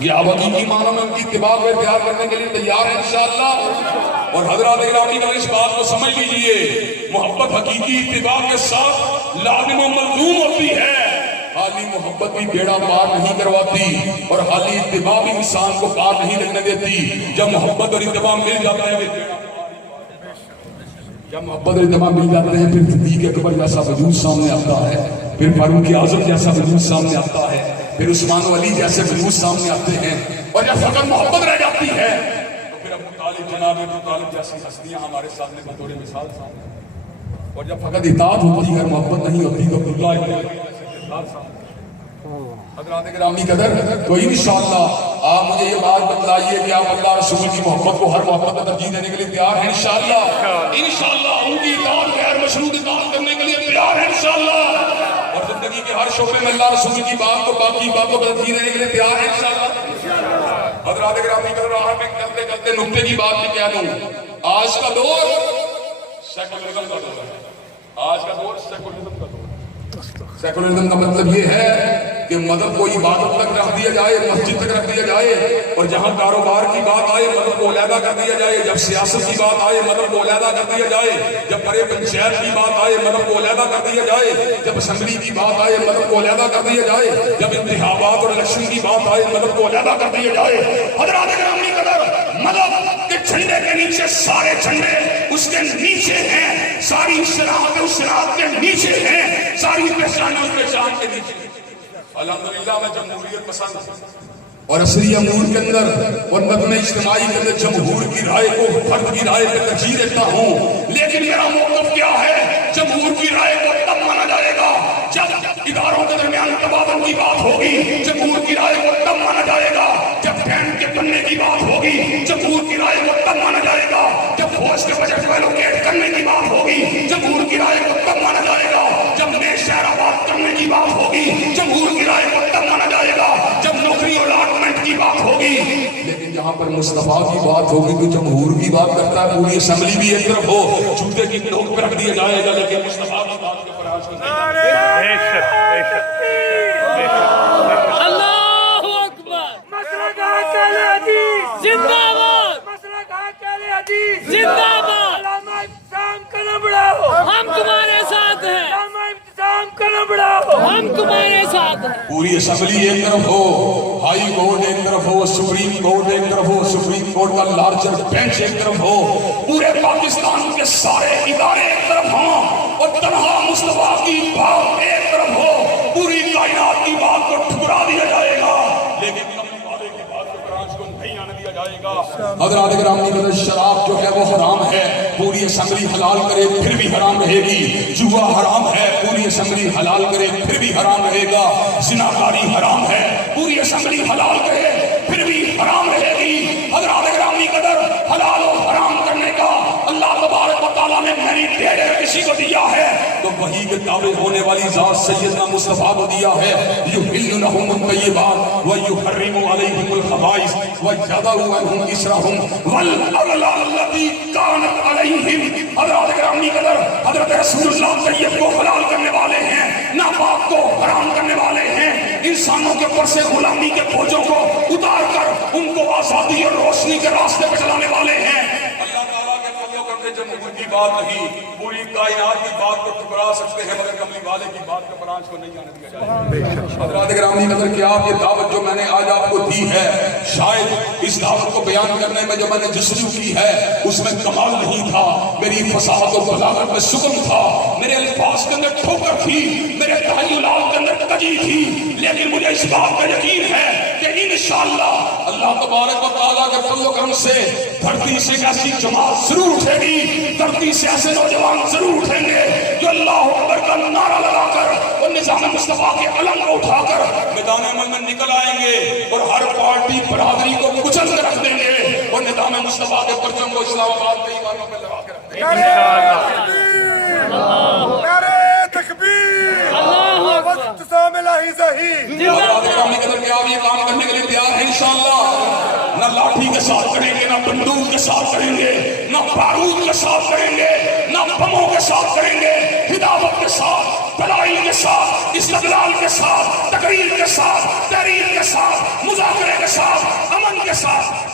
یہ آپ حقیقی معنوں میں ان کی اتباع کو اختیار کرنے کے لیے تیار ہیں انشاءاللہ؟ اور حضرات گرامی قدر اس بات کو سمجھ لیجئے، محبت حقیقی اتباع کے ساتھ لازم و ملزوم ہوتی ہے. حالی محبت بھی بیڑا پار نہیں کرواتی اور حالی اتباع بھی انسان کو پار نہیں لگنے دیتی. جب محبت اور اتباع مل جاتا ہے، جب محبت اور اتباع مل جاتے ہیں، پھر صدیق اکبر جیسا وجود سامنے آتا ہے، پھر فاروق اعظم جیسا وجود سامنے آتا ہے، پھر عثمان و علی جیسے وجود سامنے آتے ہیں. اور جب فقط محبت رہ جاتی ہے تو پھر ابو طالب جناب ابو طالب جیسی ہستیاں ہمارے سامنے بطور مثال سامنے. اور جب فقط اطاعت ہوتی ہے، محبت نہیں ہوتی، تو عبداللہ ابن ابی جیسے مثال سامنے. حضرات گرامی قدر تو انشاءاللہ آپ مجھے یہ بات بتلائیے کہ آپ اللہ رسول کی محبت کو ہر محبت کو ترجیح دینے کے لیے تیار ہیں انشاءاللہ ان کی اطاعت غیر مشروط اطاعت کرنے کے لیے تیار ہیں انشاءاللہ، اور زندگی کے ہر شعبے میں اللہ رسول کی بات کو باقی باتوں کو ترجیح دینے کے لیے تیار ہیں انشاءاللہ. حضرات گرامی قدر آپ ایک چلتے چلتے نقطے کی بات بھی کہہ لوں. آج کا دور سیکولرزم کا دور ہے، آج کا دور سیکولرزم کا دور ہے. سیکولرزم کا مطلب یہ ہے کہ مذہب کو عبادت تک رکھ دیا جائے، مسجد تک رکھ دیا جائے، اور جہاں کاروبار کی بات آئے مذہب کو علیحدہ کر دیا جائے، جب سیاست کی بات آئے مذہب کو علیحدہ کر دیا جائے، جب بڑے پنچایت کی بات آئے مذہب کو علیحدہ کر دیا جائے، جب اسمبلی کی بات آئے مذہب کو علیحدہ کر دیا جائے، جب انتخابات اور الیکشن کی بات آئے مذہب کو علیحدہ کر دیا جائے۔ حضرات گرامی قدر، مذہب کے جھنڈے کے نیچے سارے جھنڈے اس کے نیچے ہیں، ساری شراعت اس شراعت کے نیچے ہیں، ساری پہچان اس پہچان کے نیچے ہیں۔ الحمدللہ میں جمہوریت پسند اور عصری امور کے اندر اور نظم اجتماعی کے اندر جمہور کی رائے کو فرد کی رائے پہ ترجیح دیتا ہوں، لیکن میرا موقف کیا ہے؟ جمہور کی رائے کو تب مانا جائے گا جب اداروں کے درمیان تبادل کی بات ہوگی، جمہور کی رائے کو تب مانا جائے گا جب بینک کے بننے کی بات ہوگی، جمہور کی رائے کو تب مانا جائے گا جب فوج کے بجٹ کو ایلوکیٹ کرنے کی بات ہوگی، جمہور کی رائے کو تب مانا جائے گا جب نئے شہر آباد کرنے کی بات ہوگی، جمہور کی رائے کو تب مانا جائے گا جب نوکری اور الاٹمنٹ کی بات ہوگی۔ لیکن جہاں پر مصطفیٰ کی بات ہوگی تو جمہور کی بات کرتا ہے، پوری اسمبلی بھی ایک طرف ہو، جوتے کی نوک پہ رکھ دیا جائے گا، لیکن مصطفیٰ کی بات کے فراز کو بے شک بے شک بے شک۔ اللہ اکبر۔ مسلک اہل حدیث زندہ باد، مسلک اہل حدیث زندہ باد۔ علامہ ابتسام کا نام بڑھاؤ، ہم تمہارے ساتھ ہیں۔ علامہ ابتسام کا نام بڑھاؤ، ہم تمہارے ساتھ ہیں۔ پوری اسمبلی ایک طرف ہو، ہائی کورٹ ایک طرف ہو، سپریم کورٹ ایک طرف ہو، سپریم کورٹ کا لارجر بینچ ایک طرف ہو، پورے پاکستان کے سارے ادارے ایک طرف ہوں اور تنہا مصطفیٰ کی بات ایک طرف ہو، پوری کائنات کی بات کو ٹھکرا دیا جائے گا، لیکن کملی والے کی بات کو برانچ کو نہیں آنے دیا جائے گا۔ حضرات گرامی قدر، شراب جو ہے وہ حرام ہے، پوری اسمبلی حلال کرے پھر بھی حرام رہے گی، جوا حرام ہے، پوری اسمبلی حلال کرے پھر بھی حرام رہے گا، زناکاری حرام ہے، پوری اسمبلی حلال کرے پھر بھی حرام رہے گی۔ حضرات گرامی قدر، حلال و حرام کرنے کا اللہ تبارک و تعالیٰ نے میری کسی کو دیا ہے تو وہی کے تابع ہونے والی ذات سیدنا مصطفیٰ کو دیا ہے۔ یحل لهم الطیبات ویحرم علیہم الخبائث ویضع عنہم اصرہم والاغلال التي كانت علیہم۔ حضرات گرامی قدر، حضرت رسول اللہ طیب کو حلال کرنے والے ہیں، ناپاک کو حرام کرنے والے ہیں، انسانوں کے اوپر سے غلامی کے بوجھوں کو اتار کر ان کو آزادی اور روشنی کے راستے پہ چلانے والے ہیں۔ اللہ تعالیٰ کے فضل و کرم سے جمہور کی بات نہیں، پوری کائنات کی بات کو ٹکرا سکتے ہیں، مگر کملی والے کی بات کا برانچ کو نہیں آنے دیا جائے گا۔ حضرات گرامی قدر، کیا آپ یہ دعوت جو میں نے آج آپ کو دی ہے، شاید اس دعوت کو بیان کرنے میں جو میں نے جستجو کی ہے اس میں کمال نہیں تھا، میری فصاحت و بلاغت میں سکون تھا، میرے الفاظ کے اندر ٹھوکر تھی، میرے تخیلات کے اندر کجی تھی، لیکن مجھے اس بات کا یقین ہے کہ انشاءاللہ اللہ تبارک و تعالیٰ کے فضل و کرم سے دھرتی سے ایسی جماعت ضرور اٹھے گی، دھرتی سے ایسے نوجوان ضرور اٹھیں گے جو اللہ اکبر کا نعرہ لگا کر اور نظام مصطفیٰ کے علم کو اٹھا کر میدان عمل میں نکل آئیں گے اور ہر پارٹی برادری کو کچل کر رکھ دیں گے اور نظام مصطفیٰ کے پرچم کو اسلام آباد کے ایوانوں پہ لگا کے رکھ دیں گے۔ نعرہ تکبیر، ابتسام الہی ظہیر۔ حضرات گرامی قدر، کیا آپ یہ کام کرنے کے لیے تیار ہیں؟ انشاءاللہ نہ لاٹھی کے ساتھ کریں گے، نہ بندوق کے ساتھ کریں گے، نہ بارود کے ساتھ کریں گے، نہ بموں کے ساتھ کریں گے، ہدایت کے ساتھ، دلائل کے ساتھ، استدلال کے ساتھ، تقریر کے ساتھ، تحریر کے ساتھ، مذاکرے کے ساتھ، امن کے ساتھ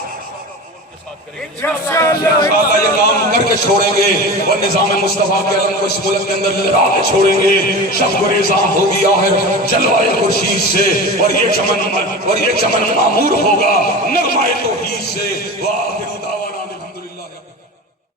انشاءاللہ یہ کام کر کے چھوڑیں گے اور نظام مصطفیٰ کے علم کو اس ملک کے اندر لگا کے چھوڑیں گے۔ شب گریزاں ہوگی آخر جلوائے خورشید سے اور یہ چمن معمور ہوگا نغمہ توحید سے۔